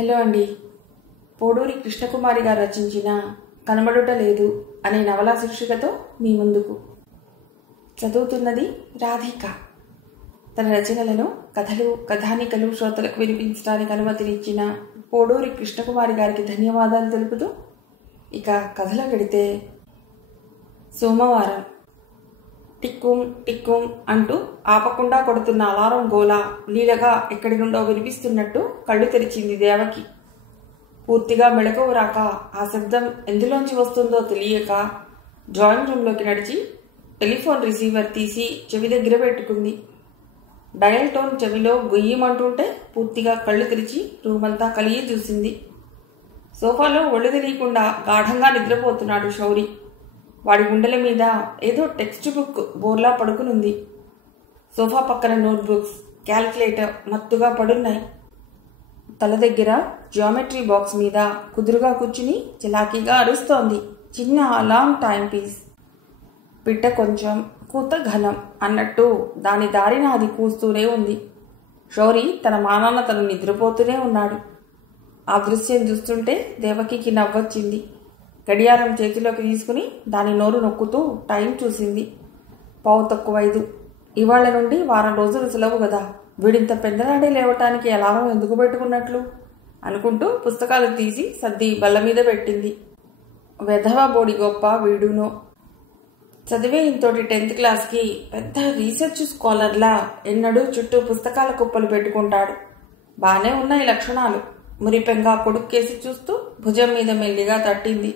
Hello అండి. పోడూరి కృష్ణకుమారి గారు రచించిన కనబడుట లేదు అనే నవలా శీర్షికతో మీ ముందుకు. చదువుతున్నది రాధిక. తన రచనలను కథలు, కథానికలు శ్రోతలకు వినిపించడానికి అనుమతినిచ్చిన పోడూరి కృష్ణకుమారి గారికి ధన్యవాదాలు తెలుపుతూ ఇక కథలో గడితే, సోమవారం టిక్కుం టిక్కుం అంటూ ఆపకుండా కొడుతున్న అలారం గోల లీలగా ఎక్కడి నుండో వినిపిస్తున్నట్టు కళ్ళు తెరిచింది దేవకి. పూర్తిగా మెళకువ రాక ఆ శబ్దం ఎందులోంచి వస్తుందో తెలియక డ్రాయింగ్ రూమ్లోకి నడిచి టెలిఫోన్ రిసీవర్ తీసి చెవి దగ్గర పెట్టుకుంది. డయల్ టోన్ చెవిలో గుయ్యమంటుంటే పూర్తిగా కళ్ళు తెరిచి రూమంతా కలిగి చూసింది. సోఫాలో ఒళ్ళు తెలియకుండా గాఢంగా నిద్రపోతున్నాడు శౌరి. వాడి గుండెల మీద ఏదో టెక్స్ట్ బుక్ బోర్లా పడుకునుంది. సోఫా పక్కన నోట్బుక్స్, క్యాల్కులేటర్ మత్తుగా పడున్నాయి. తల దగ్గర జియోమెట్రీ బాక్స్ మీద కుదురుగా కూర్చుని చిలాకీగా అరుస్తోంది చిన్న అలాంగ్ టైం పీస్. పిట్ట కొంచెం, కూత ఘనం అన్నట్టు దాని దారిన అది కూస్తూనే ఉంది. శౌరి తన మానాన్న తను నిద్రపోతూనే ఉన్నాడు. ఆ దృశ్యం చూస్తుంటే దేవకికి నవ్వొచ్చింది. గడియారం చేతిలోకి తీసుకుని దాని నోరు నొక్కుతూ టైం చూసింది. 5:15. ఇవాళ్ల నుండి వారం రోజులు సెలవు కదా, వీడింత పెద్దనాడే లేవటానికి అలారం ఎందుకు పెట్టుకున్నట్లు అనుకుంటూ పుస్తకాలు తీసి సర్ది బల్ల మీద పెట్టింది. వెధవ బోడి గొప్ప వీడును. చదివే ఇంతోటి 10th క్లాస్కి పెద్ద రీసెర్చ్ స్కాలర్లా ఎన్నడూ చుట్టూ పుస్తకాల కుప్పలు పెట్టుకుంటాడు. బానే ఉన్నాయి లక్షణాలు. మురిపెంగా కొడుక్కేసి చూస్తూ భుజం మీద మెల్లిగా తట్టింది.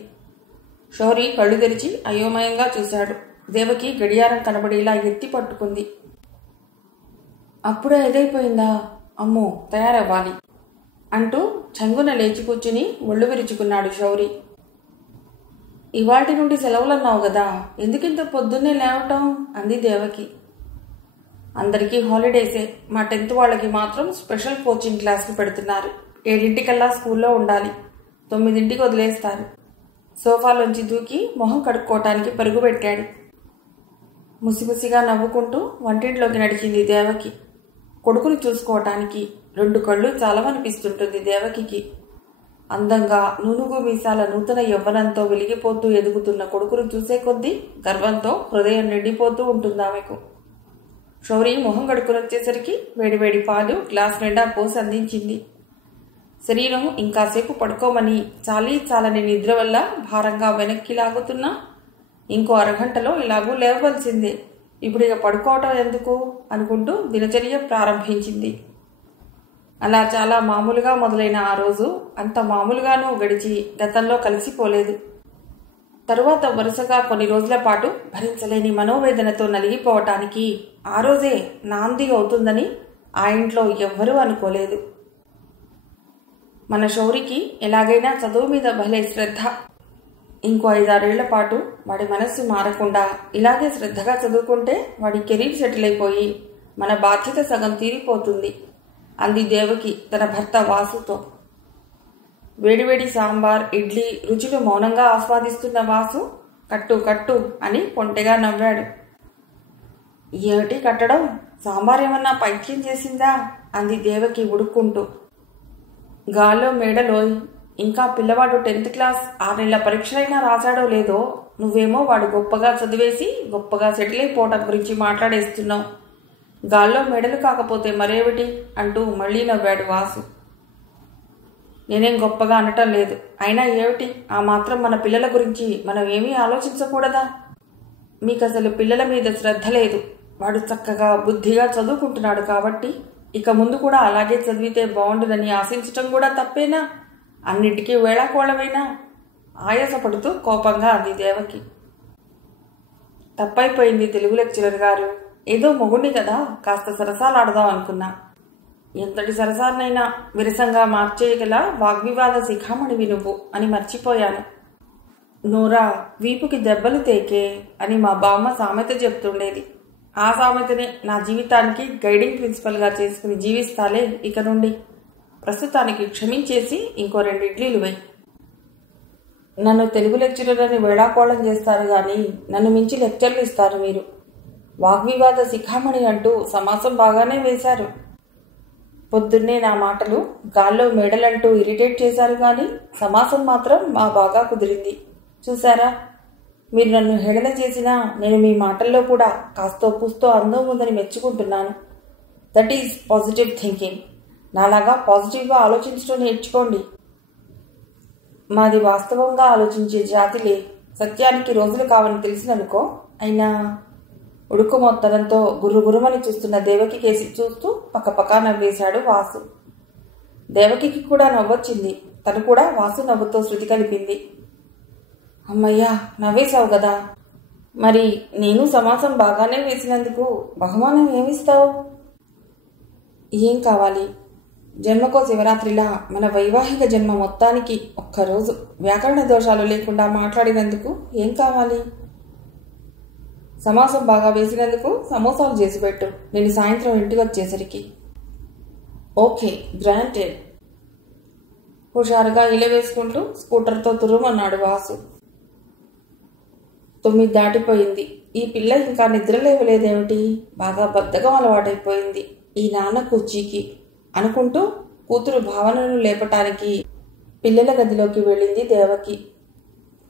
శౌరి కళ్ళు తెరిచి అయోమయంగా చూశాడు. దేవకి గడియారం కనబడేలా ఎత్తి పట్టుకుంది. అప్పుడే ఎదైపోయిందా, అమ్మో తయారవ్వాలి అంటూ చంగున లేచి కూర్చుని ఒళ్ళు విరుచుకున్నాడు శౌరి. ఇవాటి నుండి సెలవులన్నావు కదా, ఎందుకింత పొద్దున్నే లేవటం అంది దేవకి. అందరికీ హాలిడేసే, మా 10th వాళ్ళకి మాత్రం స్పెషల్ కోచింగ్ క్లాస్కి పెడుతున్నారు. 7 స్కూల్లో ఉండాలి, 9 వదిలేస్తారు. సోఫాలోంచి దూకి మొహం కడుక్కోవటానికి పరుగు పెట్టాడు. ముసిముసిగా నవ్వుకుంటూ వంటింట్లోకి నడిచింది దేవకి. కొడుకుని చూసుకోవటానికి 2 కళ్ళు చాలవనిపిస్తుంటుంది దేవకికి. అందంగా నూనుగు మీసాల నూతన యవ్వనంతో వెలిగిపోతూ ఎదుగుతున్న కొడుకును చూసే కొద్దీ గర్వంతో హృదయం నిండిపోతూ ఉంటుంది ఆమెకు. శౌరి మొహం కడుక్కుని వచ్చేసరికి వేడివేడి పాలు గ్లాస్ నిండా పోసి అందించింది. శరీరం ఇంకాసేపు పడుకోమని చాలని నిద్ర వల్ల భారంగా వెనక్కి లాగుతున్నా ఇంకో అరగంటలో ఇలాగూ లేవవలసిందే, ఇప్పుడు ఇక పడుకోవటం ఎందుకు అనుకుంటూ దినచర్య ప్రారంభించింది. అలా చాలా మామూలుగా మొదలైన ఆ రోజు అంత మామూలుగానూ గడిచి గతంలో కలిసిపోలేదు. తరువాత వరుసగా కొన్ని రోజుల పాటు భరించలేని మనోవేదనతో నలిగిపోవటానికి ఆ రోజే నాంది అవుతుందని ఆ ఇంట్లో ఎవ్వరూ అనుకోలేదు. మన శౌరికి ఎలాగైనా చదువు మీద భలే శ్రద్ధ. ఇంకో 5-6 ఏళ్ల పాటు వాడి మనస్సు మారకుండా ఇలాగే శ్రద్ధగా చదువుకుంటే వాడి కెరీర్ సెటిల్ అయిపోయి మన బాధ్యత సగం తీరిపోతుంది అంది దేవకి తన భర్త వాసుతో. వేడివేడి సాంబార్, ఇడ్లీ రుచులు మౌనంగా ఆస్వాదిస్తున్న వాసు కట్టు కట్టు అని కొంటెగా నవ్వాడు. ఏమిటి కట్టడం, సాంబార్ ఏమన్నా పైత్యం చేసిందా అంది దేవకి ఉడుక్కుంటూ. గాల్లో మేడలోయ్, ఇంకా పిల్లవాడు 10th క్లాస్ 6 నెలల పరీక్షలైనా రాశాడో లేదో, నువ్వేమో వాడు గొప్పగా చదివేసి గొప్పగా సెటిల్ అయిపోవటం గురించి మాట్లాడేస్తున్నావు. గాల్లో మెడలు కాకపోతే మరేమిటి అంటూ మళ్లీ నవ్వాడు వాసు. నేనేం గొప్పగా అనటం లేదు, అయినా ఏమిటి ఆ మాత్రం మన పిల్లల గురించి మనం ఏమీ ఆలోచించకూడదా? మీకసలు పిల్లల మీద శ్రద్ధ లేదు. వాడు చక్కగా బుద్ధిగా చదువుకుంటున్నాడు కాబట్టి ఇక ముందు కూడా అలాగే చదివితే బాగుండునని ఆశించటం కూడా తప్పేనా? అన్నిటికీ వేళాకోళమైనా ఆయాసపడుతూ కోపంగా అంది దేవకి. తప్పైపోయింది తెలుగు లెక్చరర్ గారు. ఏదో మొగుణ్ణి కదా కాస్త సరసాలాడదాం అనుకున్నా. ఎంతటి సరసాన్నైనా విరసంగా మార్చేయగల వాగ్వివాద శిఖామణివి నువ్వు అని మర్చిపోయాను. నోరా వీపుకి దెబ్బలు తేకే అని మా బామ్మ సామెత చెప్తుండేది. ఆ సామెతనే నా జీవితానికి గైడింగ్ ప్రిన్సిపల్గా చేసుకుని జీవిస్తాలే ఇక నుండి. ప్రస్తుతానికి క్షమించేసి ఇంకో 2 ఇడ్లీలు వేయి. నన్ను తెలుగు లెక్చరర్ అని వేళాకోళం చేస్తారు కానీ నన్ను మించి లెక్చర్లు ఇస్తారు మీరు. వాగ్వివాద శిఖామణి అంటూ సమాసం బాగానే వేశారు. పొద్దున్నే నా మాటలు గాల్లో మేడలంటూ ఇరిటేట్ చేశారు కానీ సమాసం మాత్రం బాగా కుదిరింది. చూసారా, మీరు నన్ను హేళన చేసినా నేను మీ మాటల్లో కూడా కాస్తో పూస్తో అందం ఉందని మెచ్చుకుంటున్నాను. That is positive thinking. నాలాగా పాజిటివ్గా ఆలోచించడం నేర్చుకోండి. మాది వాస్తవంగా ఆలోచించే జాతిలే. సత్యానికి రోజులు కావని తెలిసిననుకో. అయినా ఉడుకు మొత్తనంతో గుర్రుగురుమని చూస్తున్న దేవకి కేసి చూస్తూ పక్కపక్క నవ్వేశాడు వాసు. దేవకి కూడా నవ్వొచ్చింది. తను కూడా వాసు నవ్వుతో శృతి కలిపింది. అమ్మయ్యా, నవ్వేశావు కదా. మరి నేను సమాసం బాగానే వేసినందుకు బహుమానం ఏమిస్తావు? ఏం కావాలి? జన్మకో శివరాత్రిలా మన వైవాహిక జన్మ మొత్తానికి ఒక్కరోజు వ్యాకరణ దోషాలు లేకుండా మాట్లాడినందుకు ఏం కావాలి? సమాసం బాగా వేసినందుకు సమోసాలు చేసి పెట్టు, నేను సాయంత్రం ఇంటికి వచ్చేసరికి. Okay, granted. హుషారుగా ఇల వేసుకుంటూ స్కూటర్తో తుర్రుమన్నాడు వాసు. 9 దాటిపోయింది. ఈ పిల్ల ఇంకా నిద్రలేవలేదేమిటి? బాగా బద్ధకం అలవాటైపోయింది ఈ నాన్న కుర్చీకి అనుకుంటూ కూతురు భావనను లేపటానికి పిల్లల గదిలోకి వెళ్ళింది దేవకి.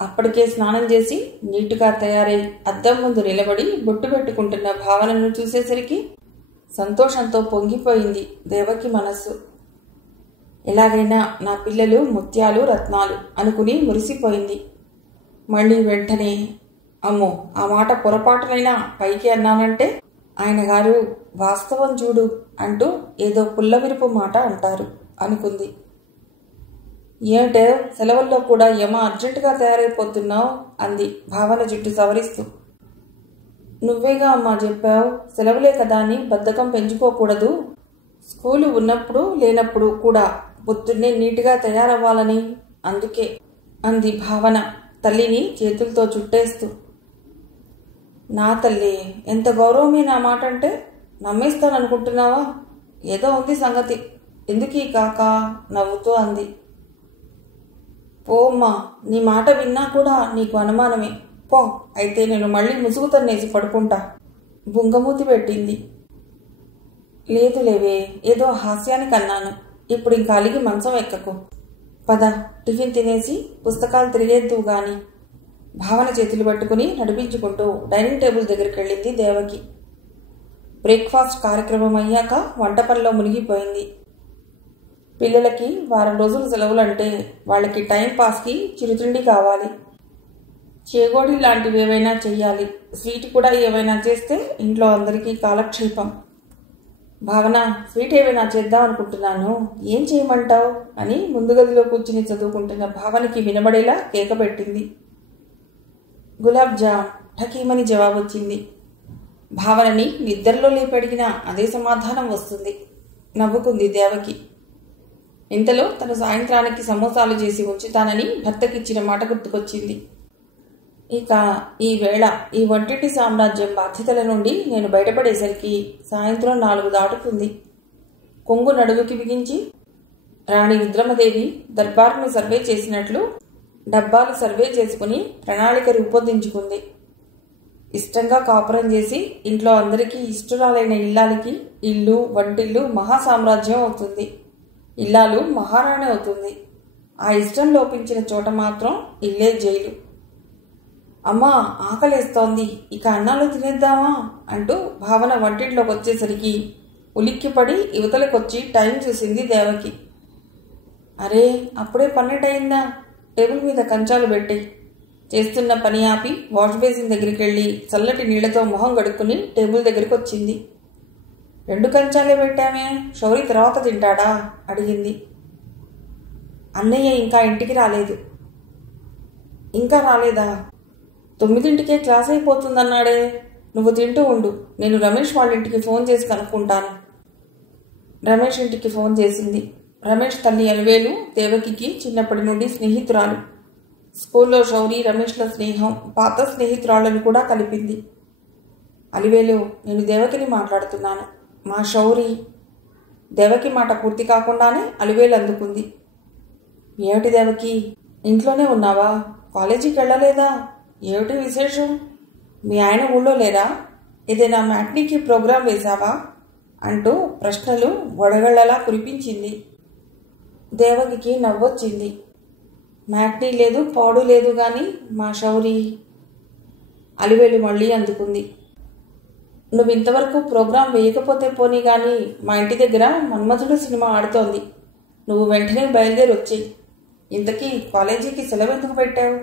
అప్పటికే స్నానం చేసి నీటుగా తయారై అద్దం ముందు నిలబడి బొట్టు పెట్టుకుంటున్న భావనను చూసేసరికి సంతోషంతో పొంగిపోయింది దేవకి మనస్సు. ఎలాగైనా నా పిల్లలు ముత్యాలు రత్నాలు అనుకుని మురిసిపోయింది. మళ్ళీ వెంటనే అమ్మో, ఆ మాట పొరపాటునైనా పైకి అన్నానంటే ఆయన గారు వాస్తవం చూడు అంటూ ఏదో పుల్లవిరుపు మాట అంటారు అనుకుంది. ఏమిటే సెలవుల్లో కూడా యమ అర్జెంటుగా తయారైపోతున్నావు అంది భావన జుట్టు సవరిస్తూ. నువ్వేగా అమ్మా చెప్పావు, సెలవులే కదా అని బద్ధకం పెంచుకోకూడదు, స్కూలు ఉన్నప్పుడు లేనప్పుడు కూడా పొద్దున్నే నీట్గా తయారవ్వాలని, అందుకే అంది భావన తల్లిని చేతులతో చుట్టేస్తూ. నా తల్లి, ఎంత గౌరవమే నా మాట అంటే నమ్మేస్తాననుకుంటున్నావా? ఏదో ఉంది సంగతి, ఎందుకీ కాక నవ్వుతూ అంది. పోమ్మా, నీ మాట విన్నా కూడా నీకు అనుమానమే. పో, అయితే నేను మళ్ళీ ముసుగు తన్నేసి పడుకుంటా. బుంగమూతి పెట్టింది. లేదు లేవే, ఏదో హాస్యానికి అన్నాను. ఇప్పుడు ఇంకా అలిగి మంచం ఎక్కకు. పద, టిఫిన్ తినేసి పుస్తకాలు తిరిగేద్దువు గాని. భావన చేతులు పట్టుకుని నడిపించుకుంటూ డైనింగ్ టేబుల్ దగ్గరికి వెళ్ళింది దేవకి. బ్రేక్ఫాస్ట్ కార్యక్రమం అయ్యాక వంట పనిలో మునిగిపోయింది. పిల్లలకి వారం రోజులు సెలవులంటే వాళ్ళకి టైం పాస్కి చిరుతిండి కావాలి. చేగోడి లాంటివి ఏవైనా చెయ్యాలి. స్వీట్ కూడా ఏవైనా చేస్తే ఇంట్లో అందరికీ కాలక్షేపం. భావన, స్వీట్ ఏవైనా చేద్దాం అనుకుంటున్నాను, ఏం చేయమంటావు అని ముందు గదిలో కూర్చుని చదువుకుంటున్న భావనకి వినబడేలా కేక పెట్టింది. గులాబ్ జామ్ ఠకీమని జవాబొచ్చింది. భావనని నిద్రలో లేపడిగినా అదే సమాధానం వస్తుంది. నవ్వుకుంది దేవకి. ఇంతలో తను సాయంత్రానికి సమోసాలు చేసి ఉంచుతానని భర్తకిచ్చిన మాట గుర్తుకొచ్చింది. ఇక ఈ వేళ ఈ వంటింటి సామ్రాజ్యం బాధ్యతల నుండి నేను బయటపడేసరికి సాయంత్రం 4 దాటుతుంది. కొంగు నడుముకి బిగించి రాణి రుద్రమదేవి దర్బార్ను సర్వే చేసినట్లు డబ్బాలు సర్వే చేసుకుని ప్రణాళిక రూపొందించుకుంది. ఇష్టంగా కాపురం చేసి ఇంట్లో అందరికీ ఇష్టురాలైన ఇల్లాలికి ఇల్లు వంటిల్లు మహాసామ్రాజ్యం అవుతుంది. ఇల్లాలు మహారాణి అవుతుంది. ఆ ఇష్టం లోపించిన చోట మాత్రం ఇల్లే జైలు. అమ్మా, ఆకలేస్తోంది, ఇక అన్నాలు తినేద్దామా అంటూ భావన వంటింట్లోకి వచ్చేసరికి ఉలిక్కిపడి యువతలకొచ్చి టైం చూసింది దేవకి. అరే, అప్పుడే 12 అయిందా? టేబుల్ మీద కంచాలు పెట్టి చేస్తున్న పని ఆపి వాష్ బేసిన్ దగ్గరికి వెళ్ళి చల్లటి నీళ్లతో మొహం గడుక్కుని టేబుల్ దగ్గరికి వచ్చింది. 2 కంచాలే పెట్టామే, శౌరి తర్వాత తింటాడా అడిగింది. అన్నయ్య ఇంకా ఇంటికి రాలేదు. ఇంకా రాలేదా? 9ంటికే క్లాస్ అయిపోతుందన్నాడే. నువ్వు తింటూ ఉండు, నేను రమేష్ వాళ్ళ ఇంటికి ఫోన్ చేసి కనుక్కుంటాను. రమేష్ ఇంటికి ఫోన్ చేసింది. రమేష్ తల్లి అలివేలు దేవకికి చిన్నప్పటి నుండి స్నేహితురాలు. స్కూల్లో శౌరి రమేష్ల స్నేహం పాత స్నేహితురాళ్లను కూడా కలిపింది. అలివేలు, నేను దేవకిని మాట్లాడుతున్నాను, మా శౌరి. దేవకి మాట పూర్తి కాకుండానే అలివేలు అందుకుంది. ఏమిటి దేవకి, ఇంట్లోనే ఉన్నావా? కాలేజీకి వెళ్ళలేదా? ఏమిటి విశేషం? మీ ఆయన ఊళ్ళో లేరా? ఏదైనా మ్యాట్నీకి ప్రోగ్రాం వేశావా అంటూ ప్రశ్నలు వడగళ్లలా కురిపించింది. దేవకికి నవ్వొచ్చింది. మ్యాట్నీ లేదు, పాడు లేదు గాని మా శౌరి. అలివేలు మళ్ళీ అందుకుంది. నువ్వు ఇంతవరకు ప్రోగ్రాం వేయకపోతే పోనీ గాని మా ఇంటి దగ్గర మన్మధుడు సినిమా ఆడుతోంది. నువ్వు వెంటనే బయలుదేరి వచ్చేయి. ఇంతకీ కాలేజీకి సెలవు ఎందుకు పెట్టావు?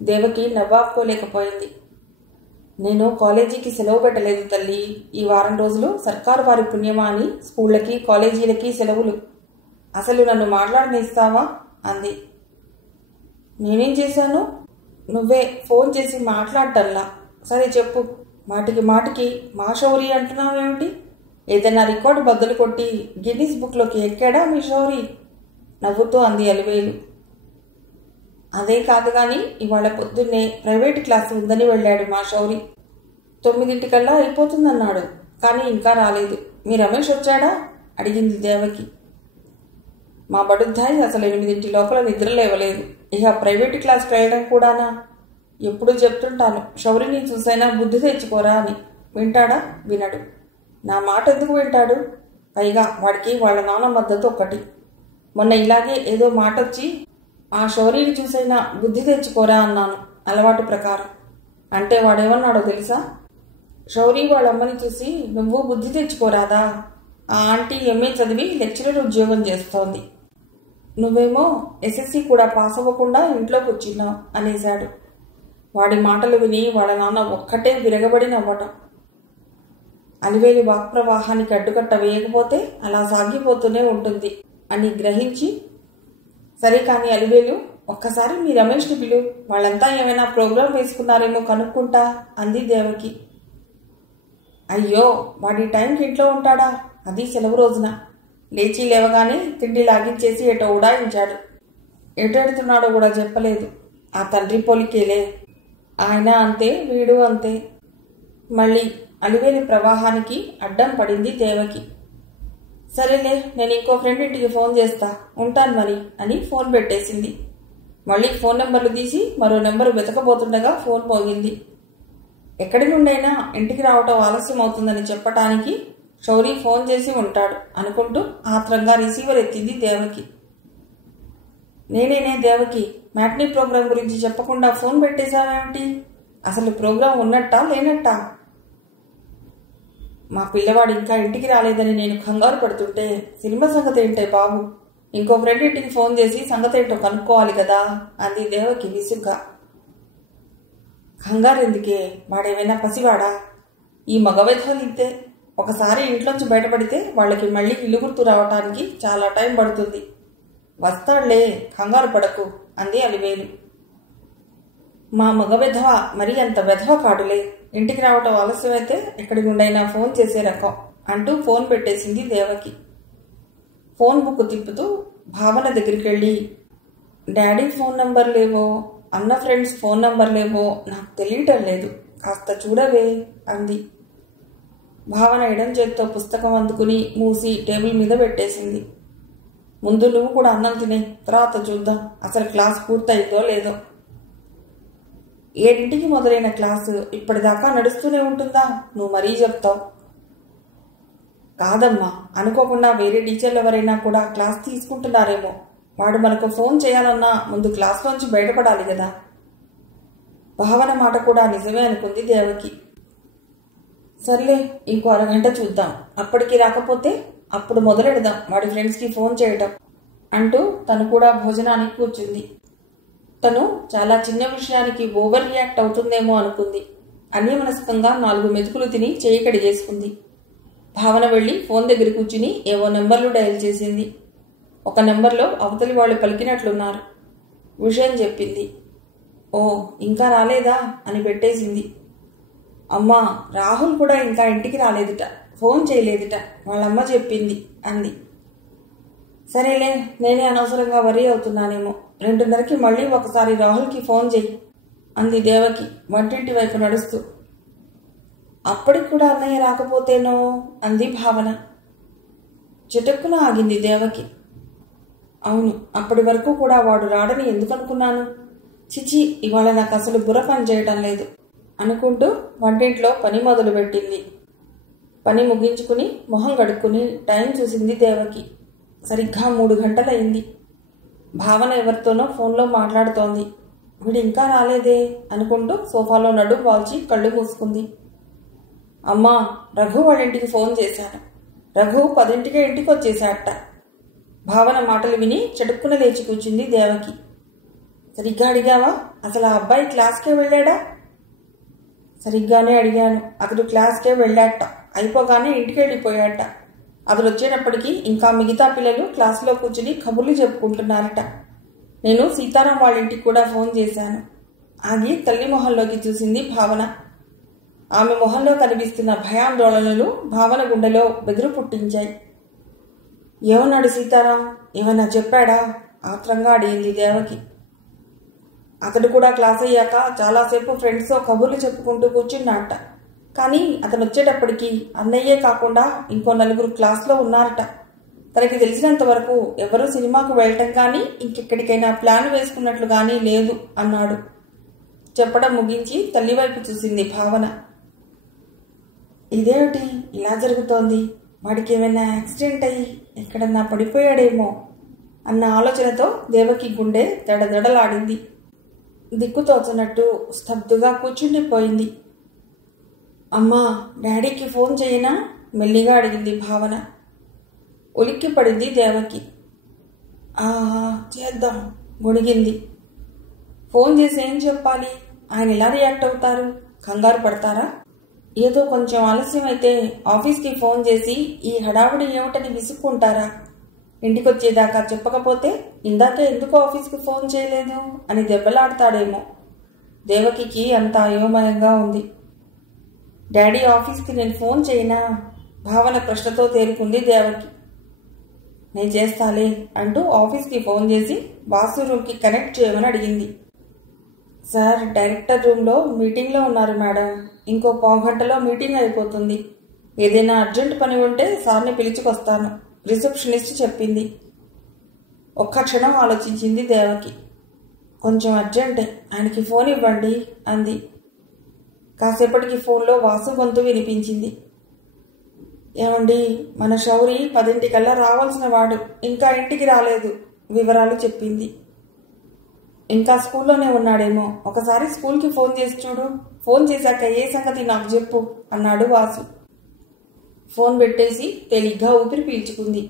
దేవకి నవ్వాపుకోలేకపోయింది. నేను కాలేజీకి సెలవు పెట్టలేదు తల్లి. ఈ వారం రోజులు సర్కారు వారి పుణ్యమా అని స్కూళ్ళకి కాలేజీలకి సెలవులు. అసలు నన్ను మాట్లాడనిస్తావా అంది. నేనేం చేశాను? నువ్వే ఫోన్ చేసి మాట్లాడటల్లా. సరే చెప్పు. మాటికి మాటికి మా శౌరి అంటున్నావేమిటి? ఏదైనా రికార్డు బద్దలు కొట్టి గిన్నీస్ బుక్లోకి ఎక్కాడా మీ శౌరి? నవ్వుతూ అంది అలివేలు. అదే కాదు గాని ఇవాళ పొద్దున్నే ప్రైవేట్ క్లాస్ ఉందని వెళ్ళాడు మా శౌరి. 9 అయిపోతుందన్నాడు. కానీ ఇంకా రాలేదు. మీ రమేష్ వచ్చాడా? అడిగింది దేవకి. మా బడుద్దాయి అసలు 8 లోపల నిద్ర లేవలేదు. ఇక ప్రైవేట్ క్లాస్ వెళ్ళడం కూడానా? ఎప్పుడు చెప్తుంటాను శౌరిని చూసైనా బుద్ధి తెచ్చుకోరా అని. వింటాడా? వినడు. నా మాట ఎందుకు వింటాడు? పైగా వాడికి వాళ్ళ నాన్న మద్దతు ఒక్కటి. మొన్న ఇలాగే ఏదో మాట వచ్చి ఆ శౌరిని చూసైనా బుద్ధి తెచ్చుకోరా అన్నాను అలవాటు ప్రకారం. అంటే వాడేమన్నాడో తెలుసా? శౌరి వాళ్ళమ్మని చూసి నువ్వు బుద్ధి తెచ్చుకోరాదా? ఆ ఆంటీ ఎంఏ చదివి లెక్చరర్ ఉద్యోగం చేస్తోంది. నువ్వేమో ఎస్ఎస్సి కూడా పాస్ అవ్వకుండా ఇంట్లో కూర్చున్నావు అనేశాడు. వాడి మాటలు విని వాళ్ళ నాన్న ఒక్కటే విరగబడి నవ్వటం. అలివేలి వాక్ప్రవాహానికి అడ్డుకట్ట వేయకపోతే అలా సాగిపోతూనే ఉంటుంది అని గ్రహించి, సరే కానీ అలివేలు, ఒక్కసారి మీ రమేష్ని పిలు. వాళ్ళంతా ఏమైనా ప్రోగ్రాం వేసుకున్నారేమో కనుక్కుంటా అంది దేవకి. అయ్యో, వాడి టైంకి ఇంట్లో ఉంటాడా? అది సెలవు రోజున. లేచి లేవగానే తిండి లాగించేసి ఎటో ఉడాయించాడు. ఎటెడుతున్నాడో కూడా చెప్పలేదు. ఆ తండ్రి పోలికేలే. ఆయన అంతే, వీడు అంతే. మళ్ళీ అలివేలి ప్రవాహానికి అడ్డం పడింది దేవకి. సరేలే, నేను ఇంకో ఫ్రెండ్ ఇంటికి ఫోన్ చేస్తా, ఉంటాను మరి అని ఫోన్ పెట్టేసింది. మళ్ళీ ఫోన్ నెంబర్లు తీసి మరో నెంబరు వెతకబోతుండగా ఫోన్ మోగింది. ఎక్కడి నుండైనా ఇంటికి రావటం ఆలస్యం అవుతుందని చెప్పటానికి శౌరి ఫోన్ చేసి ఉంటాడు అనుకుంటూ ఆత్రంగా రిసీవర్ ఎత్తింది దేవకి. నేనేనే దేవకి, మ్యాట్నీ ప్రోగ్రాం గురించి చెప్పకుండా ఫోన్ పెట్టేశావేమిటి? అసలు ప్రోగ్రాం ఉన్నట్టా లేనట్టా? మా పిల్లవాడు ఇంకా ఇంటికి రాలేదని నేను కంగారు పడుతుంటే సినిమా సంగతి ఏంటే బాబు? ఇంకో ఫ్రెండ్ ఇంటికి ఫోన్ చేసి సంగతి ఏంటో కనుక్కోవాలి కదా అంది దేవకి విసుగ్గా. కంగారు ఎందుకే? వాడేమైనా పసివాడా? ఈ మగవైద్యులు ఇంతే. ఒకసారి ఇంట్లోంచి బయటపడితే వాళ్ళకి మళ్ళీ ఇల్లు గుర్తు రావటానికి చాలా టైం పడుతుంది. వస్తాడులే, కంగారు పడకు అంది అలివేలు. మా మగ వెధవ మరి అంత వెధవ కాడులే. ఇంటికి రావటం ఆలస్యమైతే ఎక్కడి నుండైనా ఫోన్ చేసే రకం అంటూ ఫోన్ పెట్టేసింది దేవకి. ఫోన్ బుక్ తిప్పుతూ భావన దగ్గరికి వెళ్ళి, డాడీ ఫోన్ నంబర్ లేవో, అన్న ఫ్రెండ్స్ ఫోన్ నంబర్ లేవో నాకు తెలియటం లేదు, కాస్త చూడవే అంది. భావన ఎడం చేత్తో పుస్తకం అందుకుని మూసి టేబుల్ మీద పెట్టేసింది. ముందు నువ్వు కూడా అన్నం తినే, తర్వాత చూద్దాం అసలు క్లాస్ పూర్తయిందో లేదో. 7 మొదలైన క్లాసు ఇప్పటిదాకా నడుస్తూనే ఉంటుందా? నువ్వు మరీ చెప్తావు. కాదమ్మా, అనుకోకుండా వేరే టీచర్లు ఎవరైనా కూడా క్లాస్ తీసుకుంటున్నారేమో. వాడు మనకు ఫోన్ చేయాలన్నా ముందు క్లాస్లోంచి బయటపడాలి కదా. భావన మాట కూడా నిజమే అనుకుంది దేవకి. సర్లే, ఇంకో అరగంట చూద్దాం. అప్పటికి రాకపోతే అప్పుడు మొదలెడదాం వాడి ఫ్రెండ్స్కి ఫోన్ చేయటం అంటూ తను కూడా భోజనానికి కూర్చుంది. తను చాలా చిన్న విషయానికి ఓవర్ రియాక్ట్ అవుతుందేమో అనుకుంది. అన్యమనస్కంగా 4 మెతుకులు తిని చేయి కడిగేసుకుంది. భావన వెళ్ళి ఫోన్ దగ్గర కూర్చుని ఏవో నెంబర్లు డయల్ చేసింది. ఒక నెంబర్లో అవతలి వాళ్ళు పలికినట్లున్నారు. విషయం చెప్పింది. ఓ, ఇంకా రాలేదా అని పెట్టేసింది. అమ్మా, రాహుల్ కూడా ఇంకా ఇంటికి రాలేదుట, ఫోన్ చేయలేదుట, వాళ్ళమ్మ చెప్పింది అంది. సరేలే, నేనే అనవసరంగా వరీ అవుతున్నానేమో. 2:30కి మళ్ళీ ఒకసారి రాహుల్కి ఫోన్ చెయ్యి అంది దేవకి వంటింటి వైపు నడుస్తూ. అప్పటికి కూడా అన్నయ్య రాకపోతేనో అంది భావన. చిటుక్కున ఆగింది దేవకి. అవును, అప్పటి వరకు కూడా వాడు రాడని ఎందుకు అనుకున్నాను? చిచి, ఇవాళ నాకు అసలు బుర్ర పని చేయటం లేదు అనుకుంటూ వంటింట్లో పని మొదలుపెట్టింది. పని ముగించుకుని మొహం కడుక్కుని టైం చూసింది దేవకి. సరిగ్గా 3 గంటలయింది. భావన ఎవరితోనో ఫోన్లో మాట్లాడుతోంది. వీడు ఇంకా రాలేదే అనుకుంటూ సోఫాలో నడుము వాల్చి కళ్ళు మూసుకుంది. అమ్మా, రఘు వాళ్ళ ఇంటికి ఫోన్ చేశాను. రఘు 10ంటికే ఇంటికి వచ్చేశాడట. భావన మాటలు విని చటుక్కున లేచి కూర్చుంది దేవకి. సరిగ్గా అడిగావా? అసలు ఆ అబ్బాయి క్లాస్కే వెళ్ళాడా? సరిగ్గానే అడిగాను. అతడు క్లాస్కే వెళ్ళాట. అయిపోగానే ఇంటికి వెళ్ళిపోయాట. అతడు వచ్చేటప్పటికి ఇంకా మిగతా పిల్లలు క్లాసులో కూర్చుని కబుర్లు చెప్పుకుంటున్నారట. నేను సీతారాం వాళ్ళ ఇంటికి కూడా ఫోన్ చేశాను. ఆగి తల్లి మొహంలోకి చూసింది భావన. ఆమె మొహంలో కనిపిస్తున్న భయాందోళనలు భావన గుండెలో బెదురు పుట్టించాయి. ఏమన్నాడు సీతారాం? ఏమన్నా చెప్పాడా? ఆత్రంగా అడిగింది దేవకి. అతడు కూడా క్లాస్ అయ్యాక చాలాసేపు ఫ్రెండ్స్తో కబుర్లు చెప్పుకుంటూ కూర్చున్నాడట. కానీ అతను వచ్చేటప్పటికి అన్నయ్యే కాకుండా ఇంకో 4 క్లాస్లో ఉన్నారట. తనకి తెలిసినంత వరకు ఎవరూ సినిమాకు వెళ్ళటం కానీ ఇంకెక్కడికైనా ప్లాన్ వేసుకున్నట్లు కానీ లేదు అన్నాడు. చెప్పడం ముగించి తల్లివైపు చూసింది భావన. ఇదేమిటి ఇలా జరుగుతోంది? వాడికి ఏమైనా యాక్సిడెంట్ అయ్యి ఎక్కడన్నా పడిపోయాడేమో అన్న ఆలోచనతో దేవకి గుండె దడదడలాడింది. దిక్కుతోచనట్టు స్తబ్దుగా కూర్చుండిపోయింది. అమ్మా, డాడీకి ఫోన్ చేయనా? మెల్లిగా అడిగింది భావన. ఉలిక్కి పడింది దేవకి. చేద్దాం గొణిగింది. ఫోన్ చేసి ఏం చెప్పాలి? ఆయన ఎలా రియాక్ట్ అవుతారు? కంగారు పడతారా? ఏదో కొంచెం ఆలస్యం అయితే ఆఫీస్కి ఫోన్ చేసి ఈ హడావుడి ఏమిటని విసుక్కుంటారా? ఇంటికొచ్చేదాకా చెప్పకపోతే ఇందాకే ఎందుకు ఆఫీస్కి ఫోన్ చేయలేదు అని దెబ్బలాడతాడేమో. దేవకికి అంత అయోమయంగా ఉంది. డాడీ ఆఫీస్కి నేను ఫోన్ చేయనా? భావన ప్రశ్నతో తేరుకుంది దేవకి. నేను చేస్తాలే అంటూ ఆఫీస్కి ఫోన్ చేసి వాసు రూమ్కి కనెక్ట్ చేయమని అడిగింది. సార్, డైరెక్టర్ రూమ్లో మీటింగ్లో ఉన్నారు మేడం. ఇంకో 15 గంటలో మీటింగ్ అయిపోతుంది. ఏదైనా అర్జెంట్ పని ఉంటే సార్ని పిలుచుకొస్తాను, రిసెప్షనిస్ట్ చెప్పింది. ఒక్క క్షణం ఆలోచించింది దేవకి. కొంచెం అర్జెంటే, ఆయనకి ఫోన్ ఇవ్వండి అంది. కాసేపటికి ఫోన్లో వాసు గొంతు వినిపించింది. ఏమండి, మన శౌరి 10ంటికల్లా రావాల్సిన వాడు ఇంకా ఇంటికి రాలేదు వివరాలు చెప్పింది. ఇంకా స్కూల్లోనే ఉన్నాడేమో, ఒకసారి స్కూల్కి ఫోన్ చేసి చూడు. ఫోన్ చేశాక ఏ సంగతి నాకు చెప్పు అన్నాడు వాసు. ఫోన్ పెట్టేసి తేలిగ్గా ఊపిరి పీల్చుకుంది.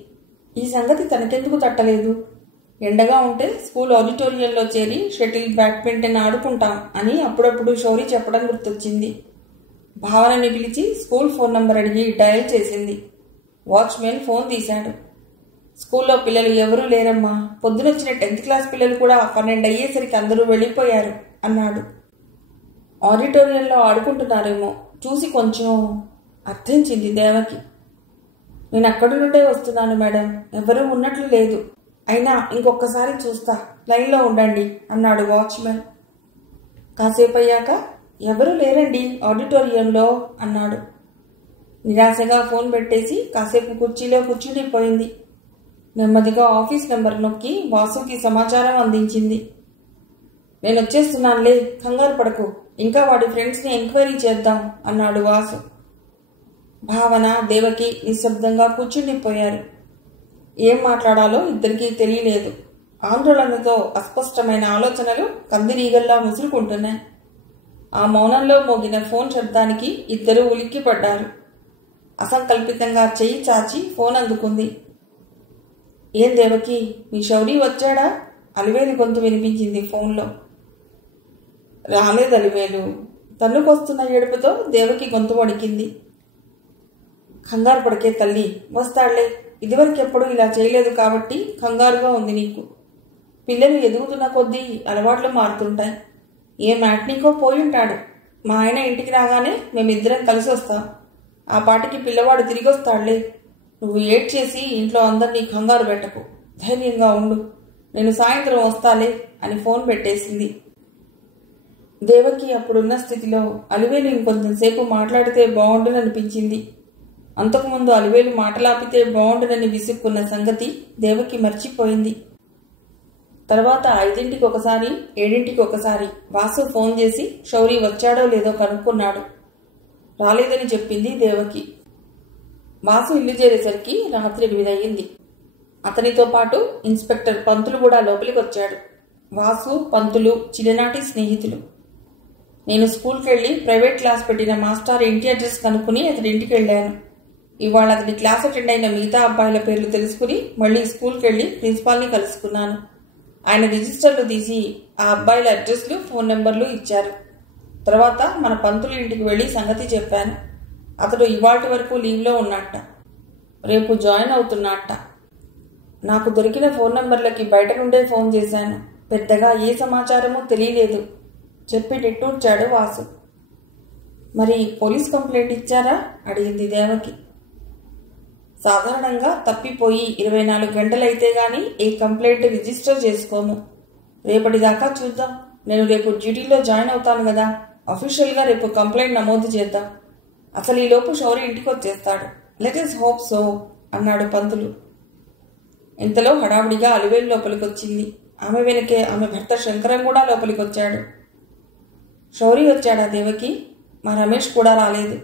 ఈ సంగతి తనకెందుకు తట్టలేదు? ఎండగా ఉంటే స్కూల్ ఆడిటోరియంలో చేరి షటిల్, బ్యాడ్మింటన్ ఆడుకుంటాం అని అప్పుడప్పుడు శౌరి చెప్పడం గుర్తొచ్చింది. భావనని పిలిచి స్కూల్ ఫోన్ నంబర్ అడిగి డయల్ చేసింది. వాచ్మెన్ ఫోన్ తీశాడు. స్కూల్లో పిల్లలు ఎవరూ లేరమ్మా. పొద్దునొచ్చిన 10th క్లాస్ పిల్లలు కూడా 12 అయ్యేసరికి అందరూ వెళ్ళిపోయారు అన్నాడు. ఆడిటోరియంలో ఆడుకుంటున్నారేమో, చూసి కొంచెం అర్థించింది దేవకి. నేను అక్కడి నుండే వస్తున్నాను మేడం, ఎవరూ ఉన్నట్లు లేదు. అయినా ఇంకొకసారి చూస్తా, లైన్లో ఉండండి అన్నాడు వాచ్మెన్. కాసేపు అయ్యాక ఎవరూ లేరండి ఆడిటోరియంలో అన్నాడు. నిరాశగా ఫోన్ పెట్టేసి కాసేపు కుర్చీలో కూర్చుండిపోయింది. నెమ్మదిగా ఆఫీస్ నెంబర్ నొక్కి వాసుకి సమాచారం అందించింది. నేను వచ్చేస్తున్నానులే, కంగారు పడకు, ఇంకా వాడి ఫ్రెండ్స్ని ఎంక్వైరీ చేద్దాం అన్నాడు వాసు. భావన, దేవకి నిశ్శబ్దంగా కూర్చుండిపోయారు. ఏం మాట్లాడాలో ఇద్దరికీ తెలియలేదు. ఆందోళనతో అస్పష్టమైన ఆలోచనలు కందిరీగల్లా ముసురుకుంటున్నాయి. ఆ మౌనంలో మోగిన ఫోన్ శబ్దానికి ఇద్దరూ ఉలిక్కిపడ్డారు. అసంకల్పితంగా చెయ్యి చాచి ఫోన్ అందుకుంది. ఏం దేవకి, మీ శౌరి వచ్చాడా? అలివేలు గొంతు వినిపించింది ఫోన్లో. రాలేదు అలివేలు. తన్నుకొస్తున్న ఏడుపుతో దేవకి గొంతు వణికింది. కంగారు పడకే తల్లి, వస్తాళ్లే. ఇదివరకెప్పుడు ఇలా చేయలేదు కాబట్టి కంగారుగా ఉంది నీకు. పిల్లలు ఎదుగుతున్న కొద్దీ అలవాట్లు మారుతుంటాయి. ఏ మ్యాట్నీకో పోయుంటాడు. మా ఆయన ఇంటికి రాగానే మేమిద్దరం కలిసి వస్తాం. ఆ పాటికి పిల్లవాడు తిరిగి వస్తాడులే. నువ్వు ఏడ్చేసి ఇంట్లో అందరినీ కంగారు పెట్టకు, ధైర్యంగా ఉండు. నేను సాయంత్రం వస్తాలే అని ఫోన్ పెట్టేసింది. దేవకి అప్పుడున్న స్థితిలో అలివేలు ఇంకొంచెంసేపు మాట్లాడితే బాగుండుననిపించింది. అంతకుముందు అలివేలు మాటలాపితే బాగుండునని విసుక్కున్న సంగతి దేవకి మర్చిపోయింది. తర్వాత 5ంటికి ఒకసారి, 7ంటికి ఒకసారి వాసు ఫోన్ చేసి శౌరి వచ్చాడో లేదో కనుక్కున్నాడు. రాలేదని చెప్పింది దేవకి. వాసు ఇల్లు చేరేసరికి రాత్రి 8 అయ్యింది. అతనితో పాటు ఇన్స్పెక్టర్ పంతులు కూడా లోపలికి వచ్చాడు. వాసు, పంతులు చిన్ననాటి స్నేహితులు. నేను స్కూల్కి వెళ్ళి ప్రైవేట్ క్లాస్ పెట్టిన మాస్టర్ ఇంటి అడ్రస్ కనుక్కుని అతడి ఇంటికి వెళ్ళాను. ఇవాళ అతడి క్లాస్ అటెండ్ అయిన మిగతా అబ్బాయిల పేర్లు తెలుసుకుని మళ్ళీ స్కూల్కి వెళ్ళి ప్రిన్సిపాల్ని కలుసుకున్నాను. ఆయన రిజిస్టర్లు తీసి ఆ అబ్బాయిల అడ్రస్లు, ఫోన్ నెంబర్లు ఇచ్చారు. తర్వాత మన పంతులు ఇంటికి వెళ్ళి సంగతి చెప్పాను. అతడు ఇవాల్టి వరకు లీవ్లో ఉన్నట్ట. రేపు జాయిన్ అవుతున్నట్ట. నాకు దొరికిన ఫోన్ నెంబర్లకి బయట నుండే ఫోన్ చేశాను. పెద్దగా ఏ సమాచారమూ తెలియలేదు చెప్పి నిట్టూర్చాడు వాసు. మరి పోలీస్ కంప్లైంట్ ఇచ్చారా? అడిగింది దేవకి. సాధారణంగా తప్పిపోయి 24 గంటలైతే గాని ఏ కంప్లైంట్ రిజిస్టర్ చేసుకోము. రేపటిదాకా చూద్దాం. నేను రేపు డ్యూటీలో జాయిన్ అవుతాను కదా, అఫీషియల్గా రేపు కంప్లైంట్ నమోదు చేద్దాం. అసలు ఈలోపు శౌర్య ఇంటికి వచ్చేస్తాడు. లెట్ us హోప్ సో అన్నాడు పంతులు. ఇంతలో హడావుడిగా అలివేలు లోపలికి వచ్చింది. ఆమె వెనకే ఆమె భర్త శంకరం కూడా లోపలికి వచ్చాడు. శౌర్య వచ్చాడా దేవకి? మా రమేష్ కూడా రాలేదు.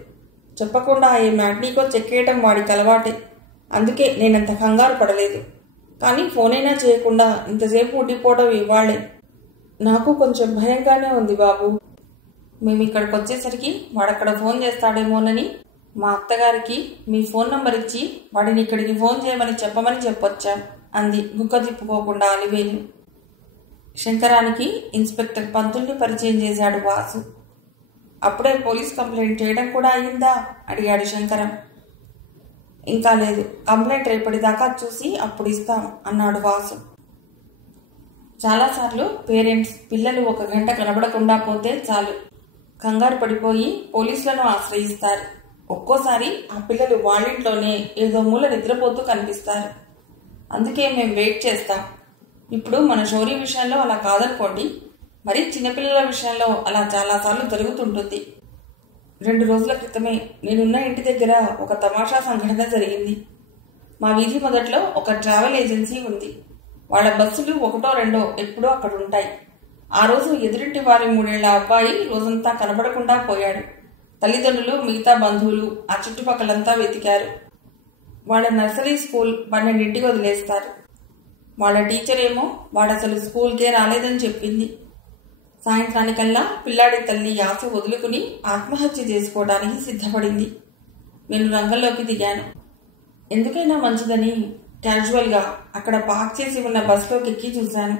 చెప్పకుండా ఏ మ్యాట్నీకో చెక్కేయటం వాడికి అలవాటే. అందుకే నేనంత కంగారు పడలేదు. కానీ ఫోనైనా చేయకుండా ఇంతసేపు ఉండిపోవడం ఇవాళ్లే. నాకు కొంచెం భయంగానే ఉంది బాబు. మేము ఇక్కడికి వచ్చేసరికి వాడక్కడ ఫోన్ చేస్తాడేమోనని మా అత్తగారికి మీ ఫోన్ నంబర్ ఇచ్చి వాడిని ఇక్కడికి ఫోన్ చేయమని చెప్పమని చెప్పొచ్చాం అంది గుక్క తిప్పుకోకుండా అలివేలు. శంకరానికి ఇన్స్పెక్టర్ పంతుల్ని పరిచయం చేశాడు వాసు. అప్పుడే పోలీస్ కంప్లైంట్ చేయడం కూడా అయిందా? అడిగాడు శంకరం. ఇంకా లేదు, కంప్లైంట్ రేపటిదాకా చూసి అప్పుడు ఇస్తాం అన్నాడు వాసు. చాలాసార్లు పేరెంట్స్ పిల్లలు 1 గంట కనబడకుండా పోతే చాలు కంగారు పడిపోయి పోలీసులను ఆశ్రయిస్తారు. ఒక్కోసారి ఆ పిల్లలు వాళ్ళింట్లోనే ఏదో మూల నిద్రపోతూ కనిపిస్తారు. అందుకే మేము వెయిట్ చేస్తాం. ఇప్పుడు మన శౌర్య విషయంలో అలా కాదనుకోండి, మరి చిన్నపిల్లల విషయంలో అలా చాలాసార్లు జరుగుతుంటుంది. 2 రోజుల క్రితమే నేనున్న ఇంటి దగ్గర ఒక తమాషా సంఘటన జరిగింది. మా వీధి మొదట్లో ఒక ట్రావెల్ ఏజెన్సీ ఉంది. వాళ్ళ బస్సులు 1, 2 ఎప్పుడూ అక్కడ ఉంటాయి. ఆ రోజు ఎదురింటి వారి 3 ఏళ్ల అబ్బాయి రోజంతా కనబడకుండా పోయాడు. తల్లిదండ్రులు, మిగతా బంధువులు ఆ చుట్టుపక్కలంతా వెతికారు. వాళ్ళ నర్సరీ స్కూల్ 12ంటికి వదిలేస్తారు. వాళ్ళ టీచర్ ఏమో వాడసలు స్కూల్కే రాలేదని చెప్పింది. సాయంత్రానికల్లా పిల్లాడి తల్లి ఆశ వదులుకుని ఆత్మహత్య చేసుకోవడానికి సిద్ధపడింది. నేను రంగంలోకి దిగాను. ఎందుకైనా మంచిదని క్యాజువల్గా అక్కడ పార్క్ చేసి ఉన్న బస్లోకి ఎక్కి చూశాను.